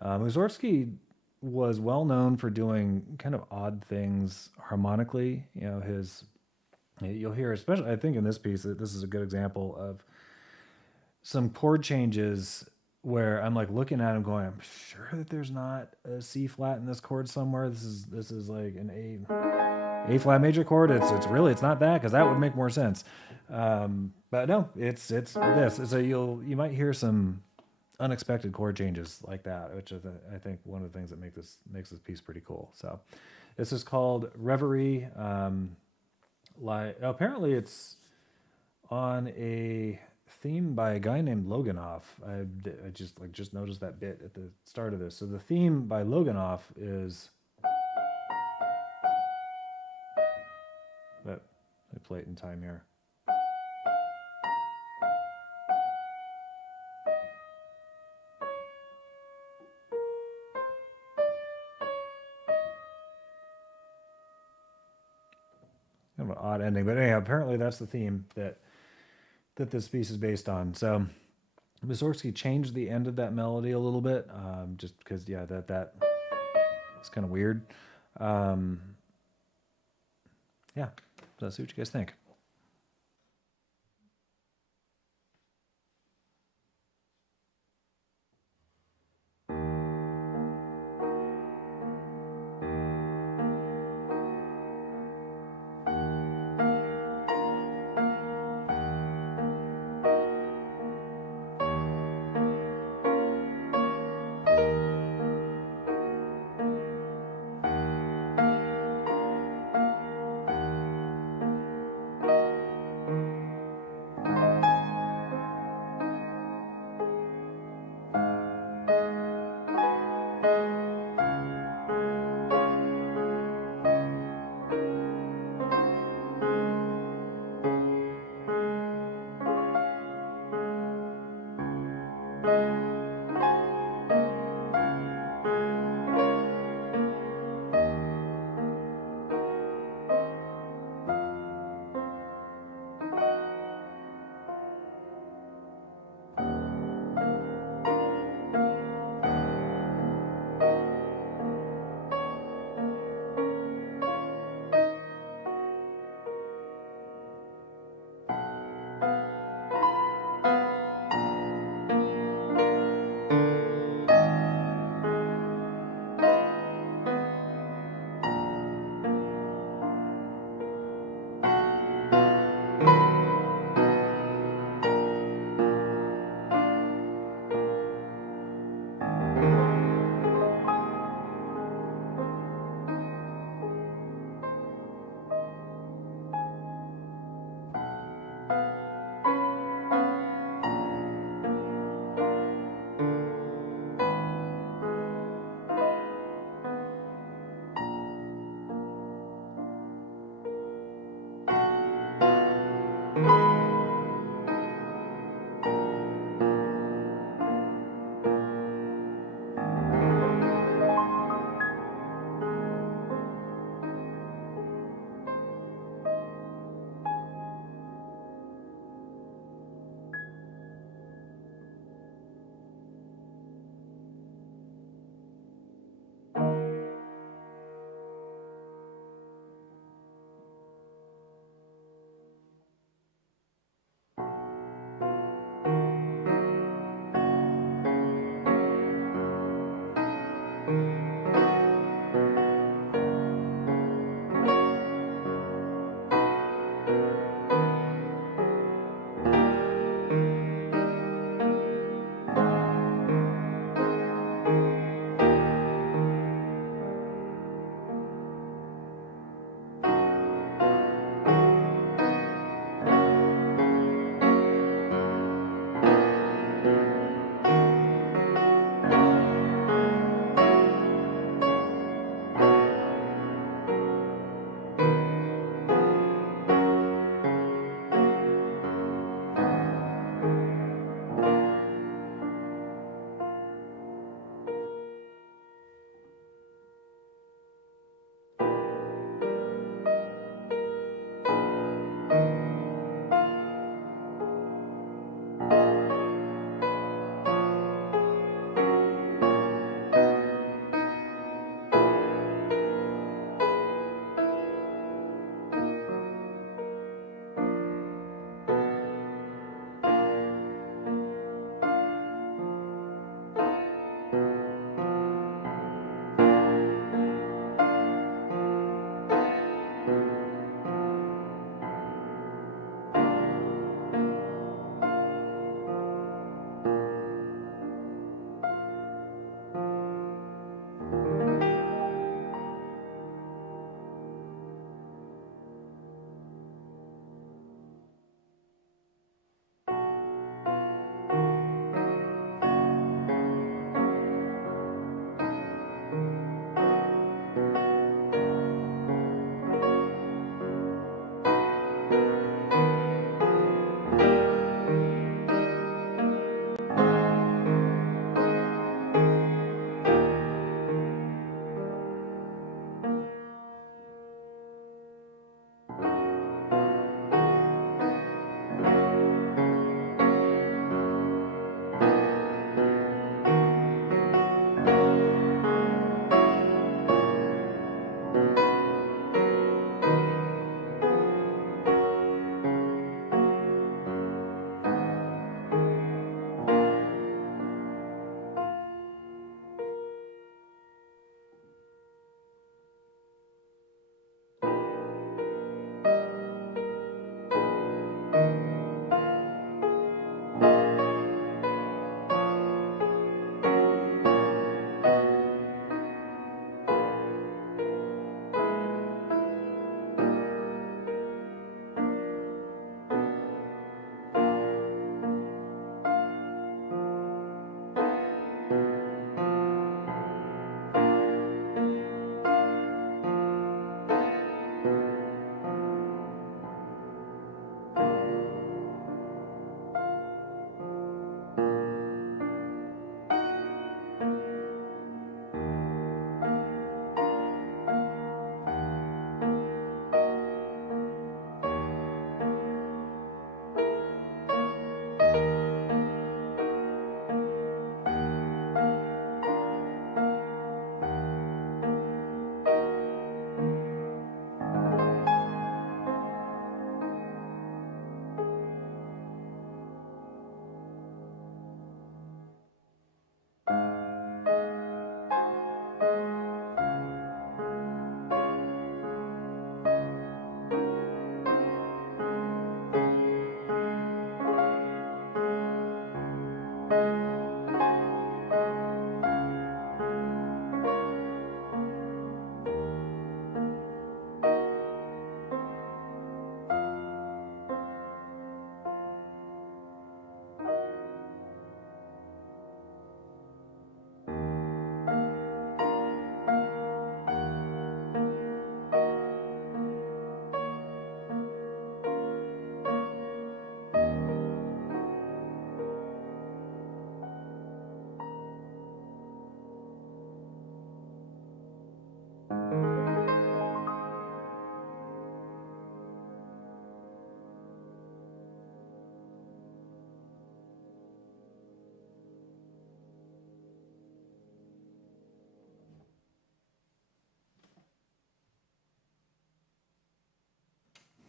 Mussorgsky was well known for doing kind of odd things harmonically. You'll hear, especially I think in this piece, that this is a good example of some chord changes where I'm like looking at him going, I'm sure that there's not a C flat in this chord somewhere. This is like an A flat major chord. It's not that, because that would make more sense. But no, it's this. So you might hear some unexpected chord changes like that, which is I think one of the things that makes this piece pretty cool. So this is called Reverie. Apparently it's on a theme by a guy named Loganoff. I just noticed that bit at the start of this. So the theme by Loganoff is, but I play it in time here. Kind of an odd ending, but anyhow, apparently that's the theme that this piece is based on. So Mussorgsky changed the end of that melody a little bit, just because, that it's kind of weird. So let's see what you guys think.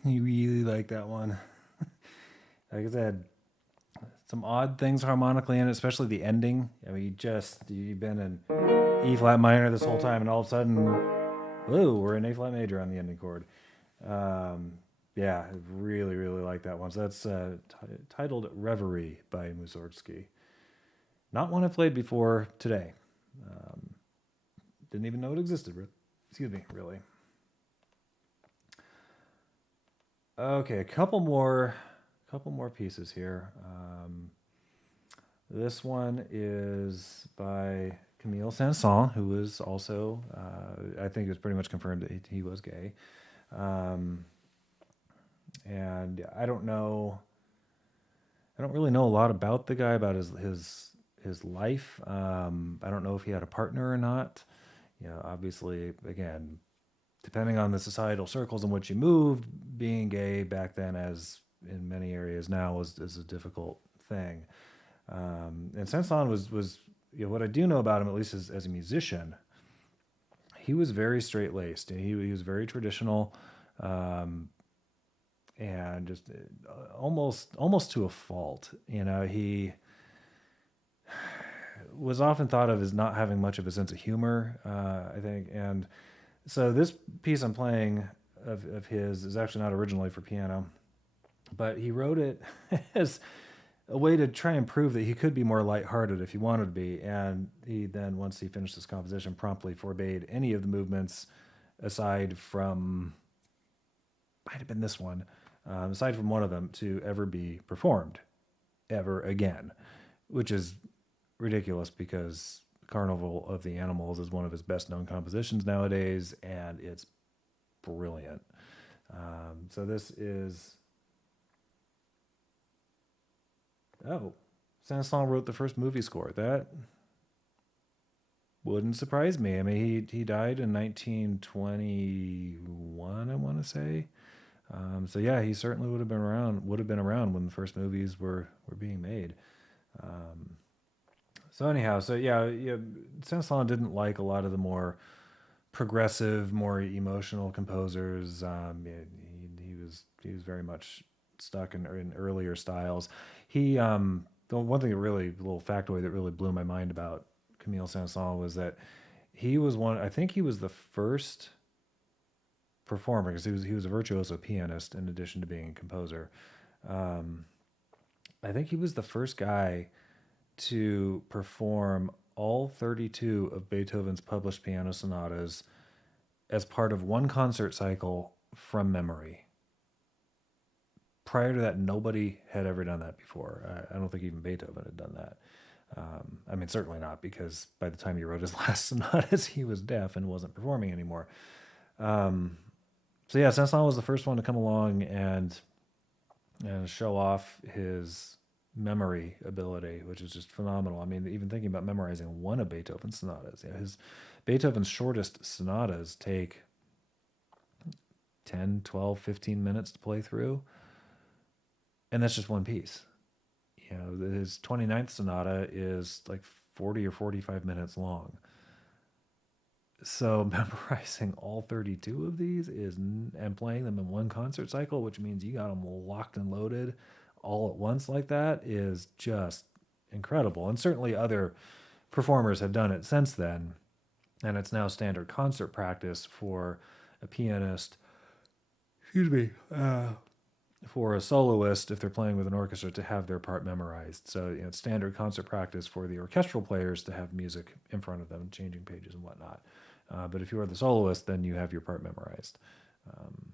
You really like that one. Like I said, some odd things harmonically in it, especially the ending. I mean, you've been in E flat minor this whole time, and all of a sudden, whoa, we're in A flat major on the ending chord. Yeah, I really, really like that one. So that's titled Reverie by Mussorgsky. Not one I played before today. Didn't even know it existed. Excuse me, really. Okay, a couple more pieces here. This one is by Camille Saint-Saëns, who is also, I think it's pretty much confirmed that he was gay. And I don't really know a lot about the guy, about his life. I don't know if he had a partner or not. You know, obviously, again, depending on the societal circles in which you moved, being gay back then, as in many areas now, is a difficult thing. And Saint-Saëns was what I do know about him, at least as a musician, he was very straight-laced, and he was very traditional, and just almost to a fault. You know, he was often thought of as not having much of a sense of humor, I think. And so this piece I'm playing of his is actually not originally for piano, but he wrote it as a way to try and prove that he could be more lighthearted if he wanted to be. And he then, once he finished his composition, promptly forbade any of the movements aside from, might have been this one, aside from one of them, to ever be performed ever again, which is ridiculous because Carnival of the Animals is one of his best known compositions nowadays, and it's brilliant. So this is Oh, Saint-Saëns wrote the first movie score. That wouldn't surprise me. I mean, he died in 1921, I want to say. So yeah, he certainly would have been around. Would have been around when the first movies were being made. Um, so anyhow, so yeah, Saint-Saëns didn't like a lot of the more progressive, more emotional composers. He was very much stuck in earlier styles. The one thing that really, little factoid that really blew my mind about Camille Saint-Saëns was that he was one. I think he was the first performer because he was a virtuoso pianist in addition to being a composer. Um, I think he was the first guy to perform all 32 of Beethoven's published piano sonatas as part of one concert cycle from memory. Prior to that, nobody had ever done that before. I don't think even Beethoven had done that. I mean, certainly not because by the time he wrote his last sonatas, he was deaf and wasn't performing anymore. Um, so yeah, Saint-Saëns was the first one to come along and show off his memory ability, which is just phenomenal. I mean, even thinking about memorizing one of Beethoven's sonatas, his Beethoven's shortest sonatas take 10, 12, 15 minutes to play through, and that's just one piece. His 29th sonata is like 40 or 45 minutes long. So memorizing all 32 of these and playing them in one concert cycle, which means you got them locked and loaded all at once like that, is just incredible. And certainly other performers have done it since then, and it's now standard concert practice for a pianist, excuse me, for a soloist if they're playing with an orchestra to have their part memorized. So it's standard concert practice for the orchestral players to have music in front of them, changing pages and whatnot. But if you are the soloist, then you have your part memorized. Um,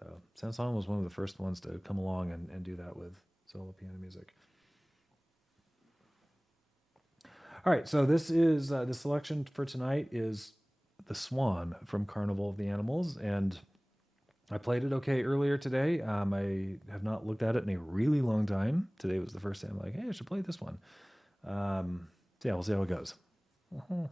so Saint-Saëns was one of the first ones to come along and do that with solo piano music. All right, so this is the selection for tonight is The Swan from Carnival of the Animals, and I played it okay earlier today. I have not looked at it in a really long time. Today was the first day I'm like, hey, I should play this one. So yeah, we'll see how it goes. Uh-huh.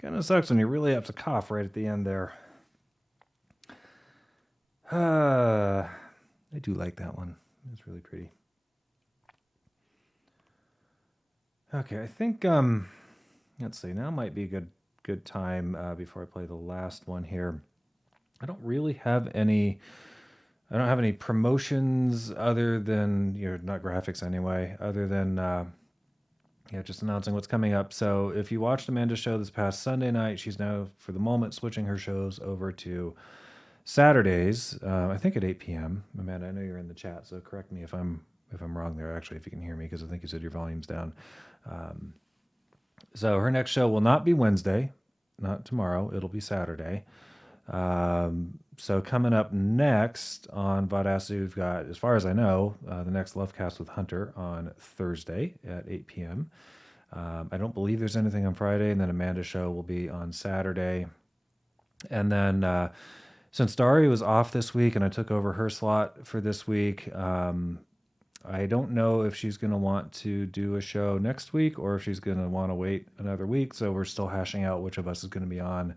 Kind of sucks when you really have to cough right at the end there. I do like that one. It's really pretty. Okay, I think let's see. Now might be a good time before I play the last one here. I don't really have any. I don't have any promotions other than not graphics anyway. Other than just announcing what's coming up. So if you watched Amanda's show this past Sunday night, she's now for the moment switching her shows over to Saturdays. I think at 8 p.m. Amanda, I know you're in the chat, so correct me if I'm wrong there. Actually, if you can hear me, because I think you said your volume's down. So her next show will not be Wednesday, not tomorrow. It'll be Saturday. So coming up next on Vaudacity, we've got, as far as I know, the next Lovecast with Hunter on Thursday at 8 p.m. I don't believe there's anything on Friday, and then Amanda's show will be on Saturday. And then since Dari was off this week and I took over her slot for this week, I don't know if she's going to want to do a show next week or if she's going to want to wait another week. So we're still hashing out which of us is going to be on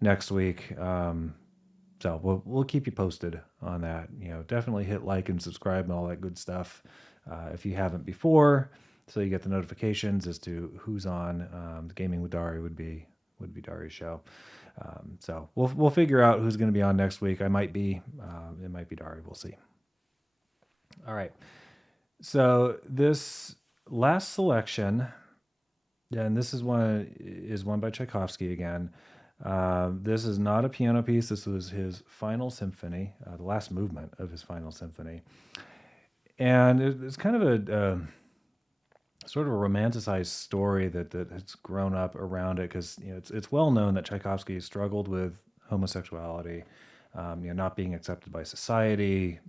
next week. So we'll keep you posted on that. Definitely hit like and subscribe and all that good stuff if you haven't before, so you get the notifications as to who's on. The Gaming with Dari would be Dari's show. So we'll figure out who's going to be on next week. I might be. It might be Dari. We'll see. All right. So this last selection, and this is one by Tchaikovsky again. This is not a piano piece. This was his final symphony, the last movement of his final symphony. And it's kind of a sort of a romanticized story that has grown up around it, because it's well known that Tchaikovsky struggled with homosexuality, not being accepted by society,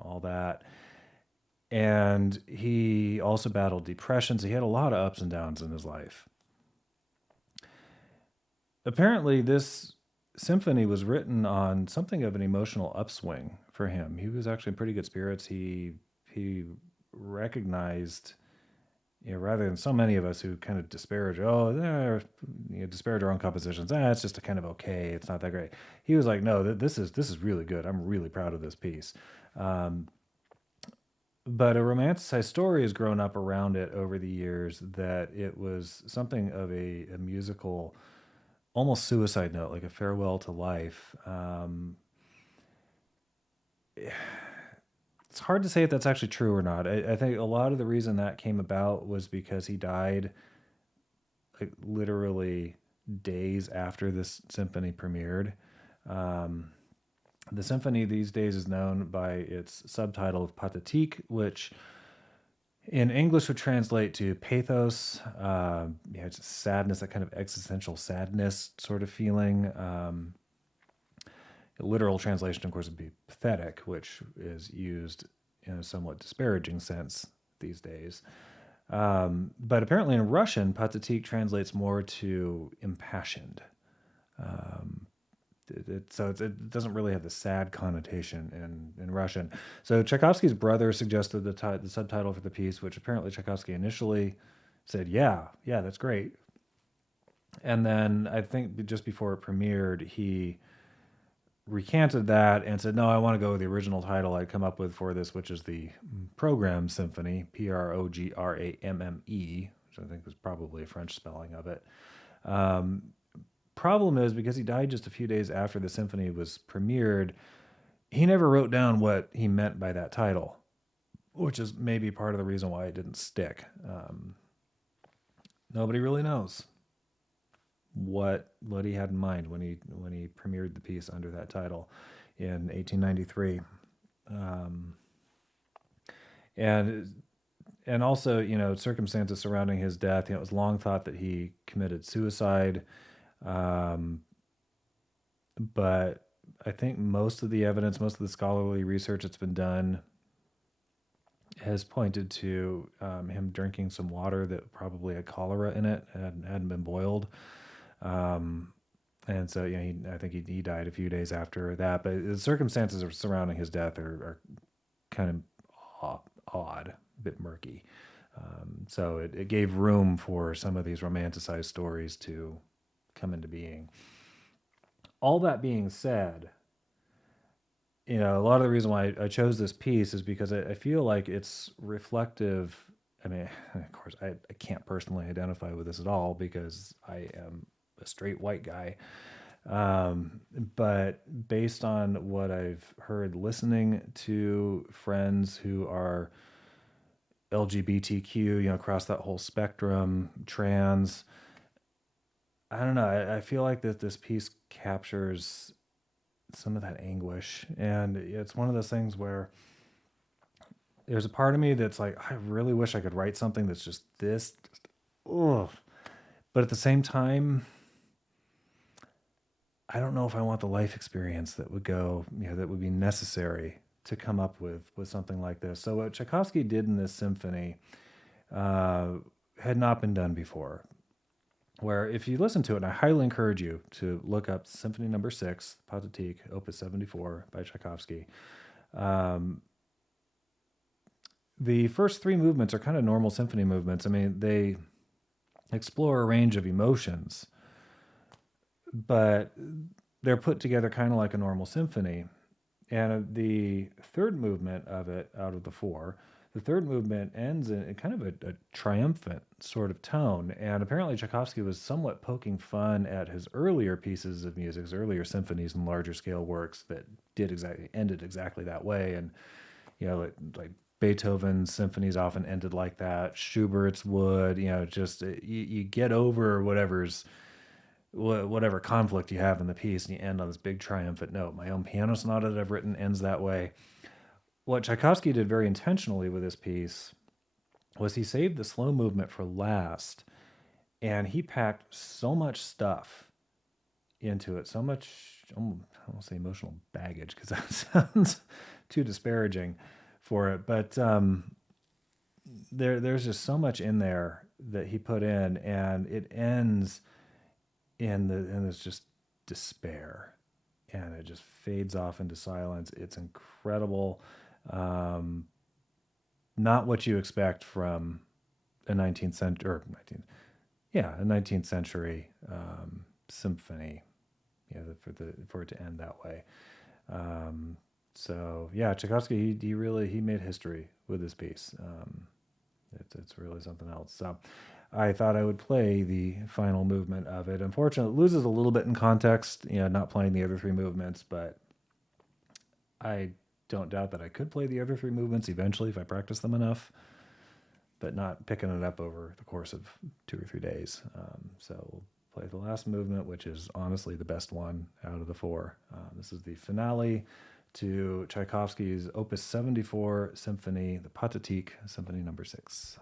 all that. And he also battled depression. So he had a lot of ups and downs in his life. Apparently, this symphony was written on something of an emotional upswing for him. He was actually in pretty good spirits. He recognized, rather than so many of us who kind of disparage, disparage our own compositions. It's just a kind of okay. It's not that great. He was like, no, this is really good. I'm really proud of this piece. But a romanticized story has grown up around it over the years that it was something of a musical, almost suicide note, like a farewell to life. It's hard to say if that's actually true or not. I think a lot of the reason that came about was because he died like literally days after this symphony premiered. The symphony these days is known by its subtitle of Pathétique, which in English would translate to pathos. It's sadness, that kind of existential sadness sort of feeling. The literal translation, of course, would be pathetic, which is used in a somewhat disparaging sense these days. But apparently in Russian, Pathétique translates more to impassioned. So it doesn't really have the sad connotation in Russian. So Tchaikovsky's brother suggested the subtitle for the piece, which apparently Tchaikovsky initially said, yeah, that's great. And then I think just before it premiered, he recanted that and said, no, I want to go with the original title I'd come up with for this, which is the Program Symphony, Programme, which I think was probably a French spelling of it. Problem is, because he died just a few days after the symphony was premiered, he never wrote down what he meant by that title, which is maybe part of the reason why it didn't stick. Nobody really knows what he had in mind when he premiered the piece under that title in 1893. And also, circumstances surrounding his death. It was long thought that he committed suicide. But I think most of the evidence, most of the scholarly research that's been done has pointed to him drinking some water that probably had cholera in it and hadn't been boiled. And so, I think he died a few days after that. But the circumstances surrounding his death are kind of odd, a bit murky. So it gave room for some of these romanticized stories to come into being. All that being said, a lot of the reason why I chose this piece is because I feel like it's reflective. I mean, of course, I can't personally identify with this at all because I am a straight white guy. But based on what I've heard listening to friends who are LGBTQ, across that whole spectrum, trans, I don't know. I feel like that this piece captures some of that anguish. And it's one of those things where there's a part of me that's like, I really wish I could write something that's just this, ugh. But at the same time, I don't know if I want the life experience that would go, that would be necessary to come up with something like this. So what Tchaikovsky did in this symphony had not been done before. Where if you listen to it, and I highly encourage you to look up Symphony Number 6, Pathetique, Opus 74 by Tchaikovsky. The first three movements are kind of normal symphony movements. I mean, they explore a range of emotions, but they're put together kind of like a normal symphony. And the third movement of it, out of the four, the third movement ends in kind of a triumphant sort of tone. And apparently Tchaikovsky was somewhat poking fun at his earlier pieces of music, his earlier symphonies and larger scale works that ended exactly that way. And, like Beethoven's symphonies often ended like that. Schubert's would, just you get over whatever conflict you have in the piece and you end on this big triumphant note. My own piano sonata that I've written ends that way. What Tchaikovsky did very intentionally with this piece was he saved the slow movement for last, and he packed so much stuff into it, so much, I won't say emotional baggage because that sounds too disparaging for it, but there's just so much in there that he put in, and it ends in it's just despair, and it just fades off into silence. It's incredible. Not what you expect from a 19th century symphony, for it to end that way. So yeah, Tchaikovsky, he made history with this piece. It's really something else. So I thought I would play the final movement of it. Unfortunately, it loses a little bit in context, not playing the other three movements, but I don't doubt that I could play the other three movements eventually if I practice them enough, but not picking it up over the course of 2 or 3 days. So we'll play the last movement, which is honestly the best one out of the four. This is the finale to Tchaikovsky's Opus 74 Symphony, the Pathetique, Symphony Number 6.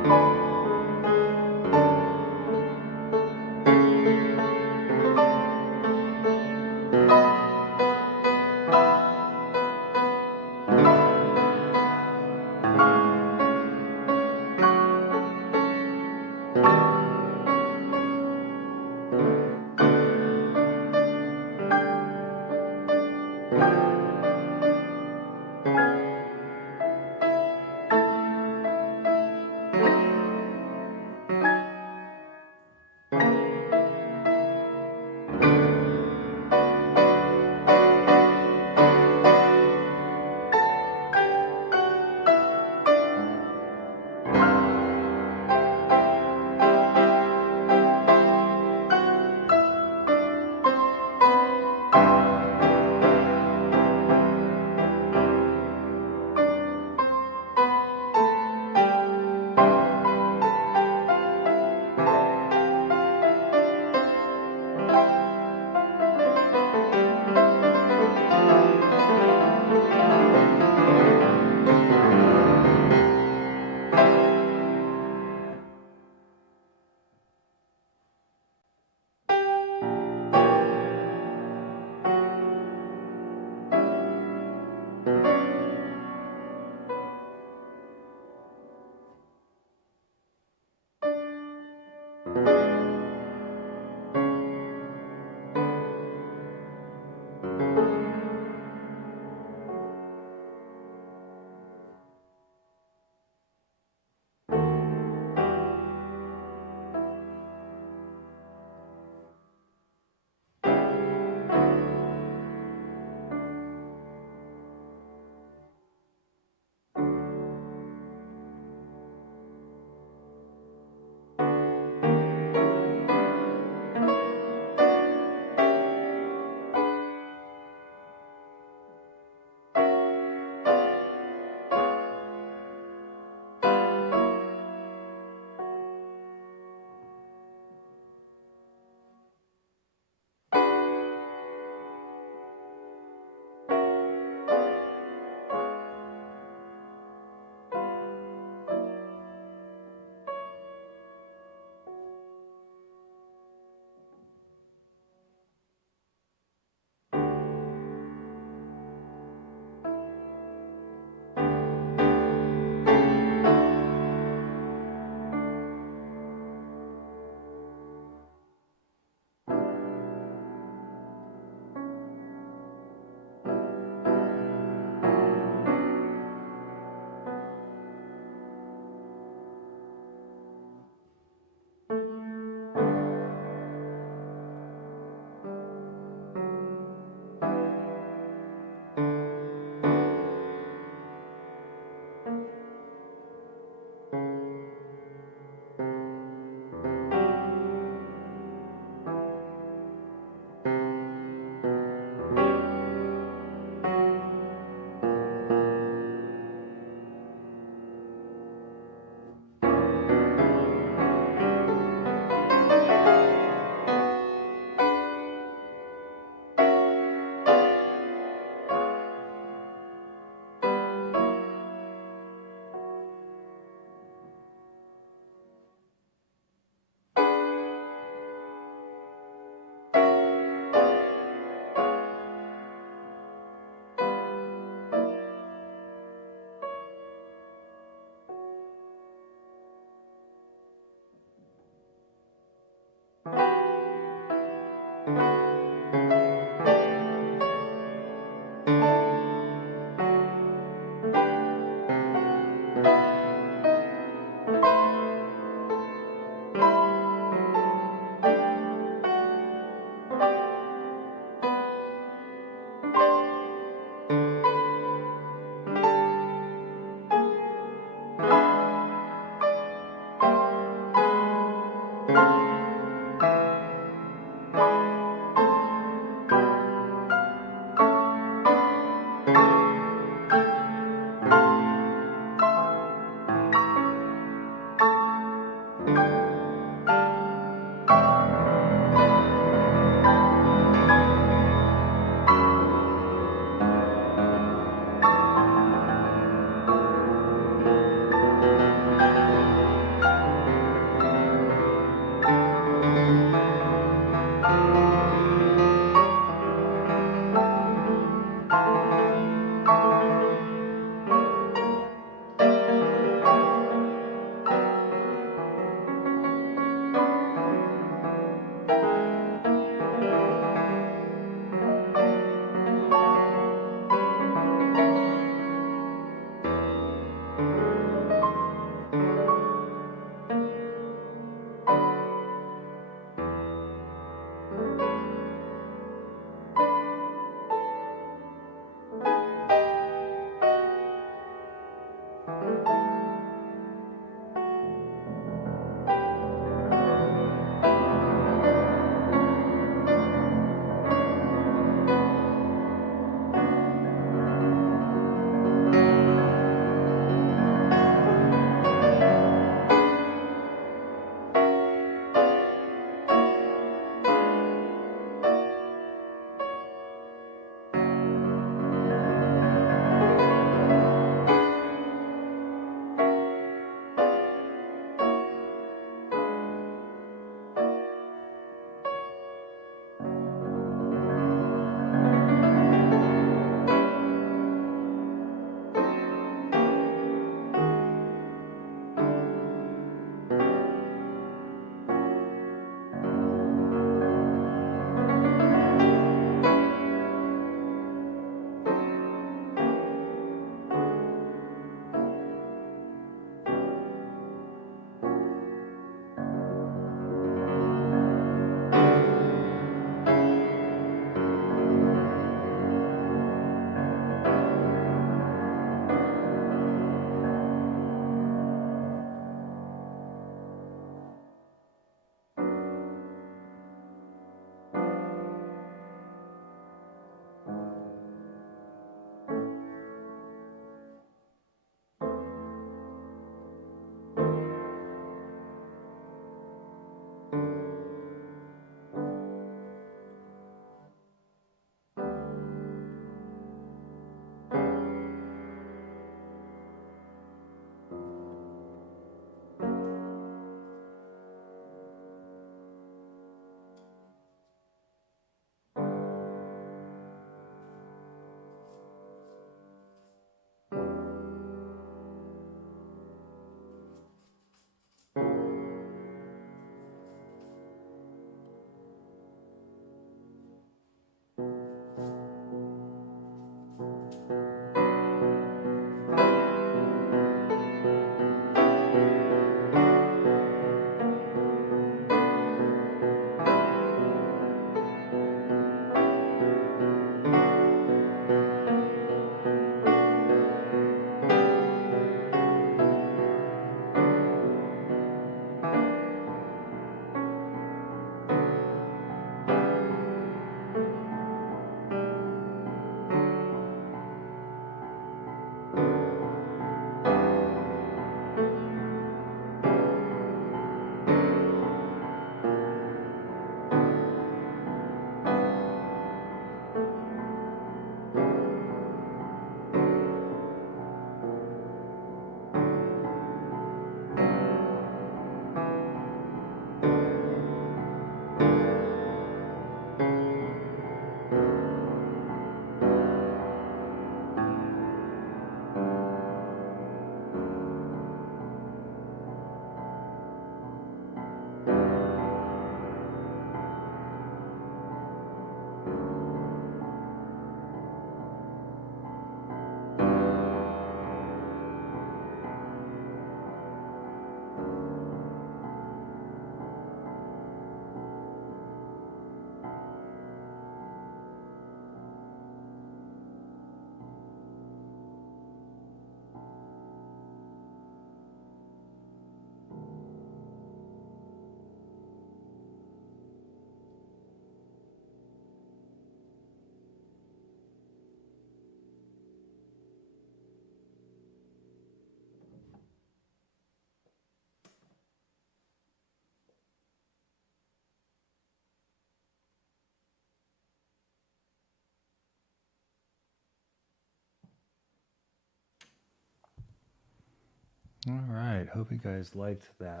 All right. Hope you guys liked that.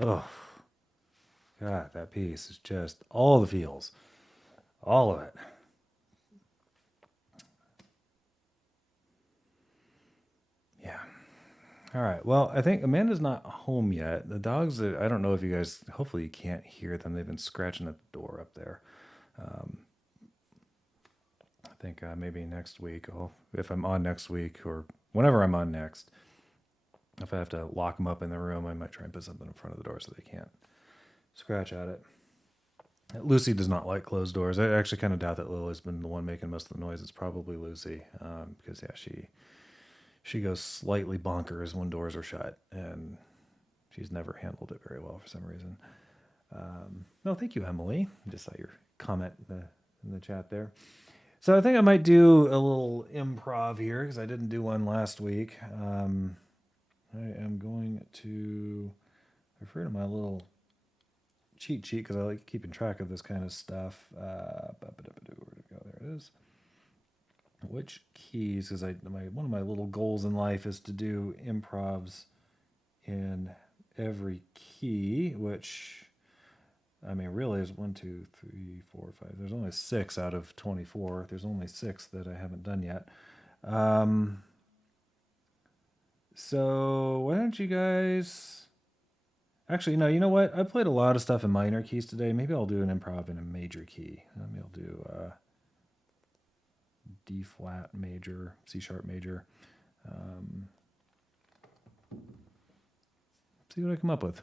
Oh, God, that piece is just all the feels. All of it. Yeah. All right. Well, I think Amanda's not home yet. The dogs, I don't know if you guys, hopefully you can't hear them. They've been scratching at the door up there. I think maybe next week, if I'm on next week or whenever I'm on next, if I have to lock them up in the room, I might try and put something in front of the door so they can't scratch at it. Lucy does not like closed doors. I actually kind of doubt that Lily's been the one making most of the noise. It's probably Lucy, because she goes slightly bonkers when doors are shut, and she's never handled it very well for some reason. No, thank you, Emily. I just saw your comment in the chat there. So I think I might do a little improv here because I didn't do one last week. I am going to refer to my little cheat sheet because I like keeping track of this kind of stuff. Where to go? There it is. Which keys? Because one of my little goals in life is to do improvs in every key, which I mean really is 1, 2, 3, 4, 5. There's only 6 out of 24. There's only 6 that I haven't done yet. So why don't you guys? Actually, no. You know what? I played a lot of stuff in minor keys today. Maybe I'll do an improv in a major key. Maybe I'll do D flat major, C sharp major. See what I come up with.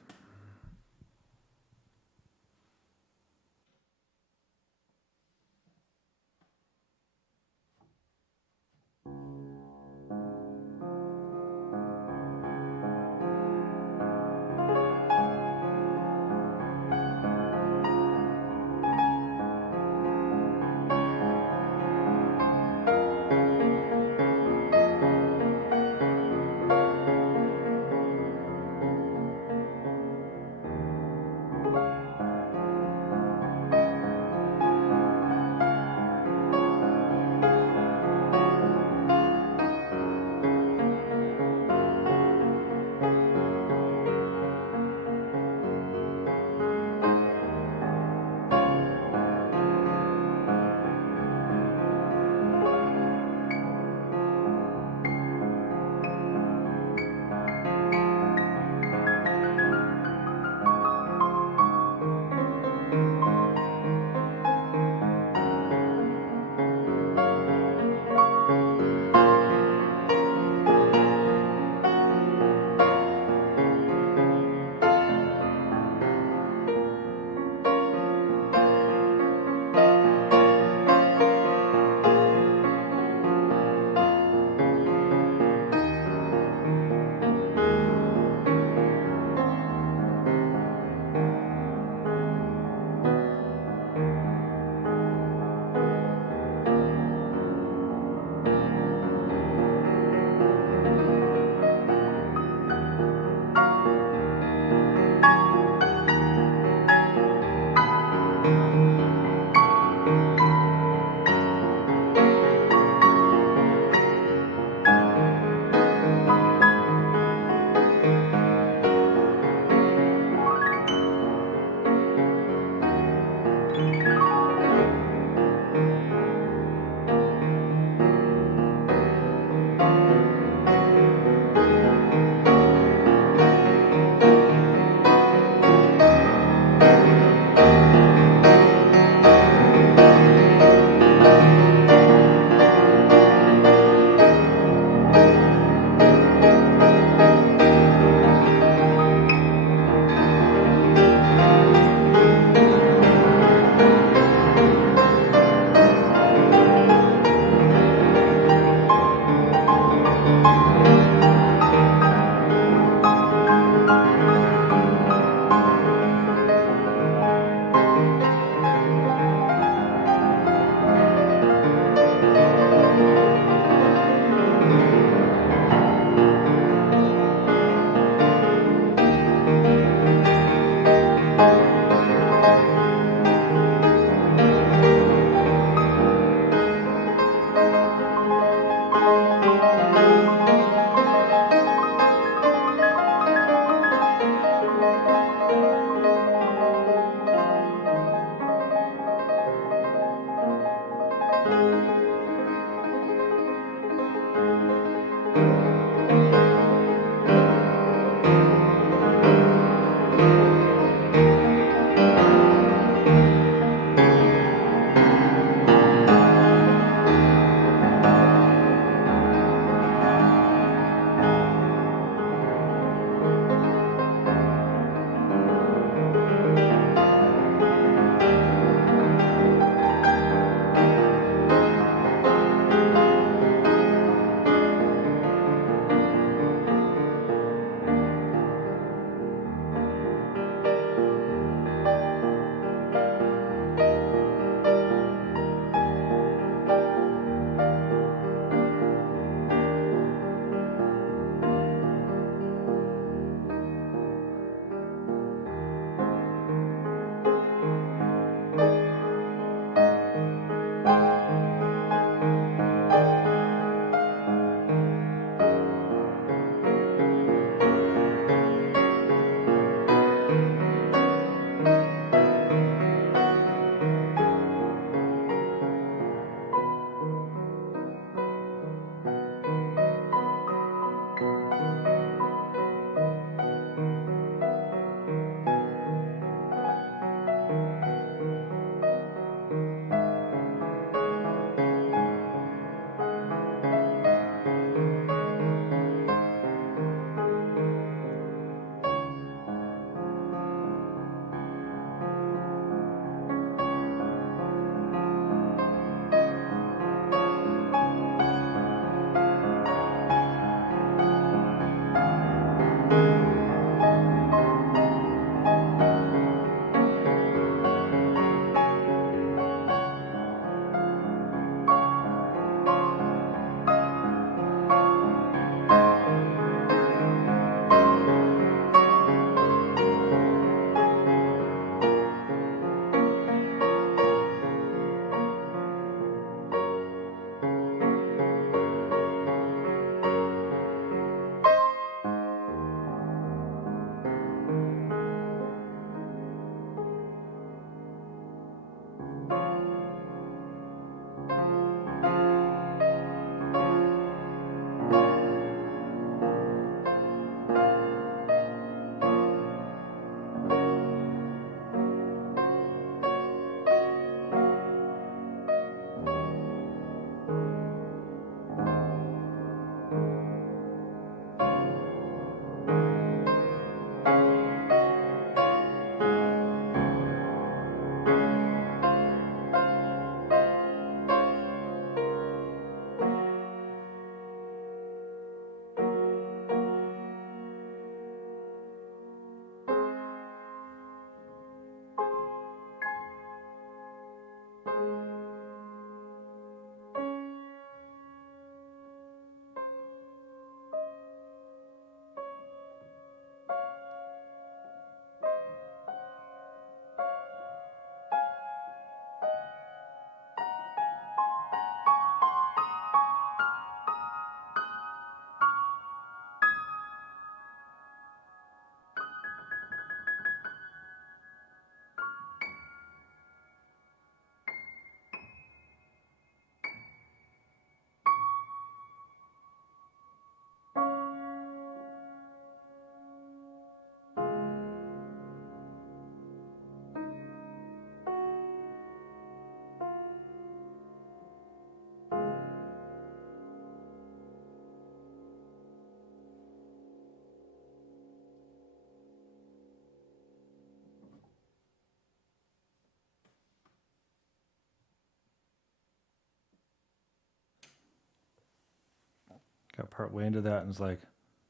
got part way into that and was like,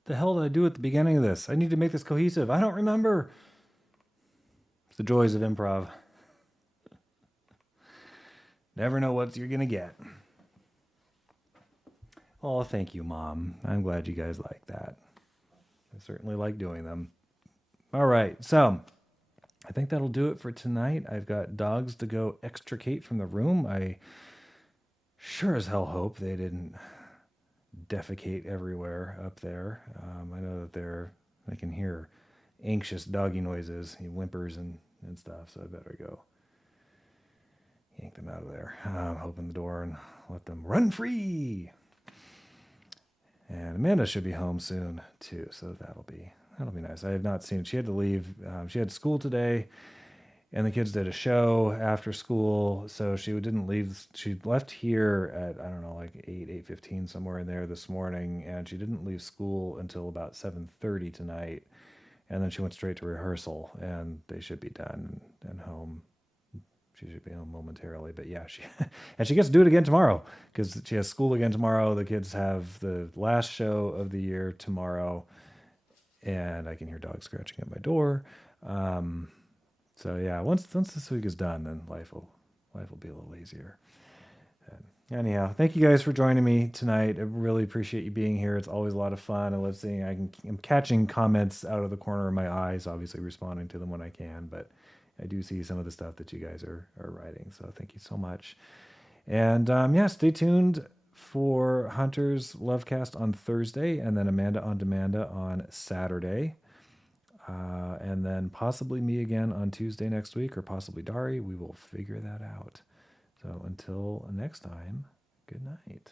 the hell did I do at the beginning of this? I need to make this cohesive. I don't remember. It's the joys of improv. Never know what you're going to get. Oh, thank you, Mom. I'm glad you guys like that. I certainly like doing them. All right, so I think that'll do it for tonight. I've got dogs to go extricate from the room. I sure as hell hope they didn't defecate everywhere up there. I know that I can hear anxious doggy noises, whimpers and stuff, so I better go yank them out of there. Open the door and let them run free. And Amanda should be home soon too, so that'll be nice. I have not seen. She had to leave. She had school today, and the kids did a show after school, so she didn't leave. She left here at, I don't know, like 8:15, somewhere in there this morning, and she didn't leave school until about 7:30 tonight, and then she went straight to rehearsal, and they should be done and home. She should be home momentarily, but yeah, and she gets to do it again tomorrow because she has school again tomorrow. The kids have the last show of the year tomorrow, and I can hear dogs scratching at my door. So yeah, once this week is done, then life will be a little easier. And anyhow, thank you guys for joining me tonight. I really appreciate you being here. It's always a lot of fun. I love seeing. I'm catching comments out of the corner of my eyes, obviously responding to them when I can, but I do see some of the stuff that you guys are writing. So thank you so much. And yeah, stay tuned for Hunter's Lovecast on Thursday, and then Amanda on Demanda on Saturday. And then possibly me again on Tuesday next week, or possibly Dari. We will figure that out. So until next time, good night.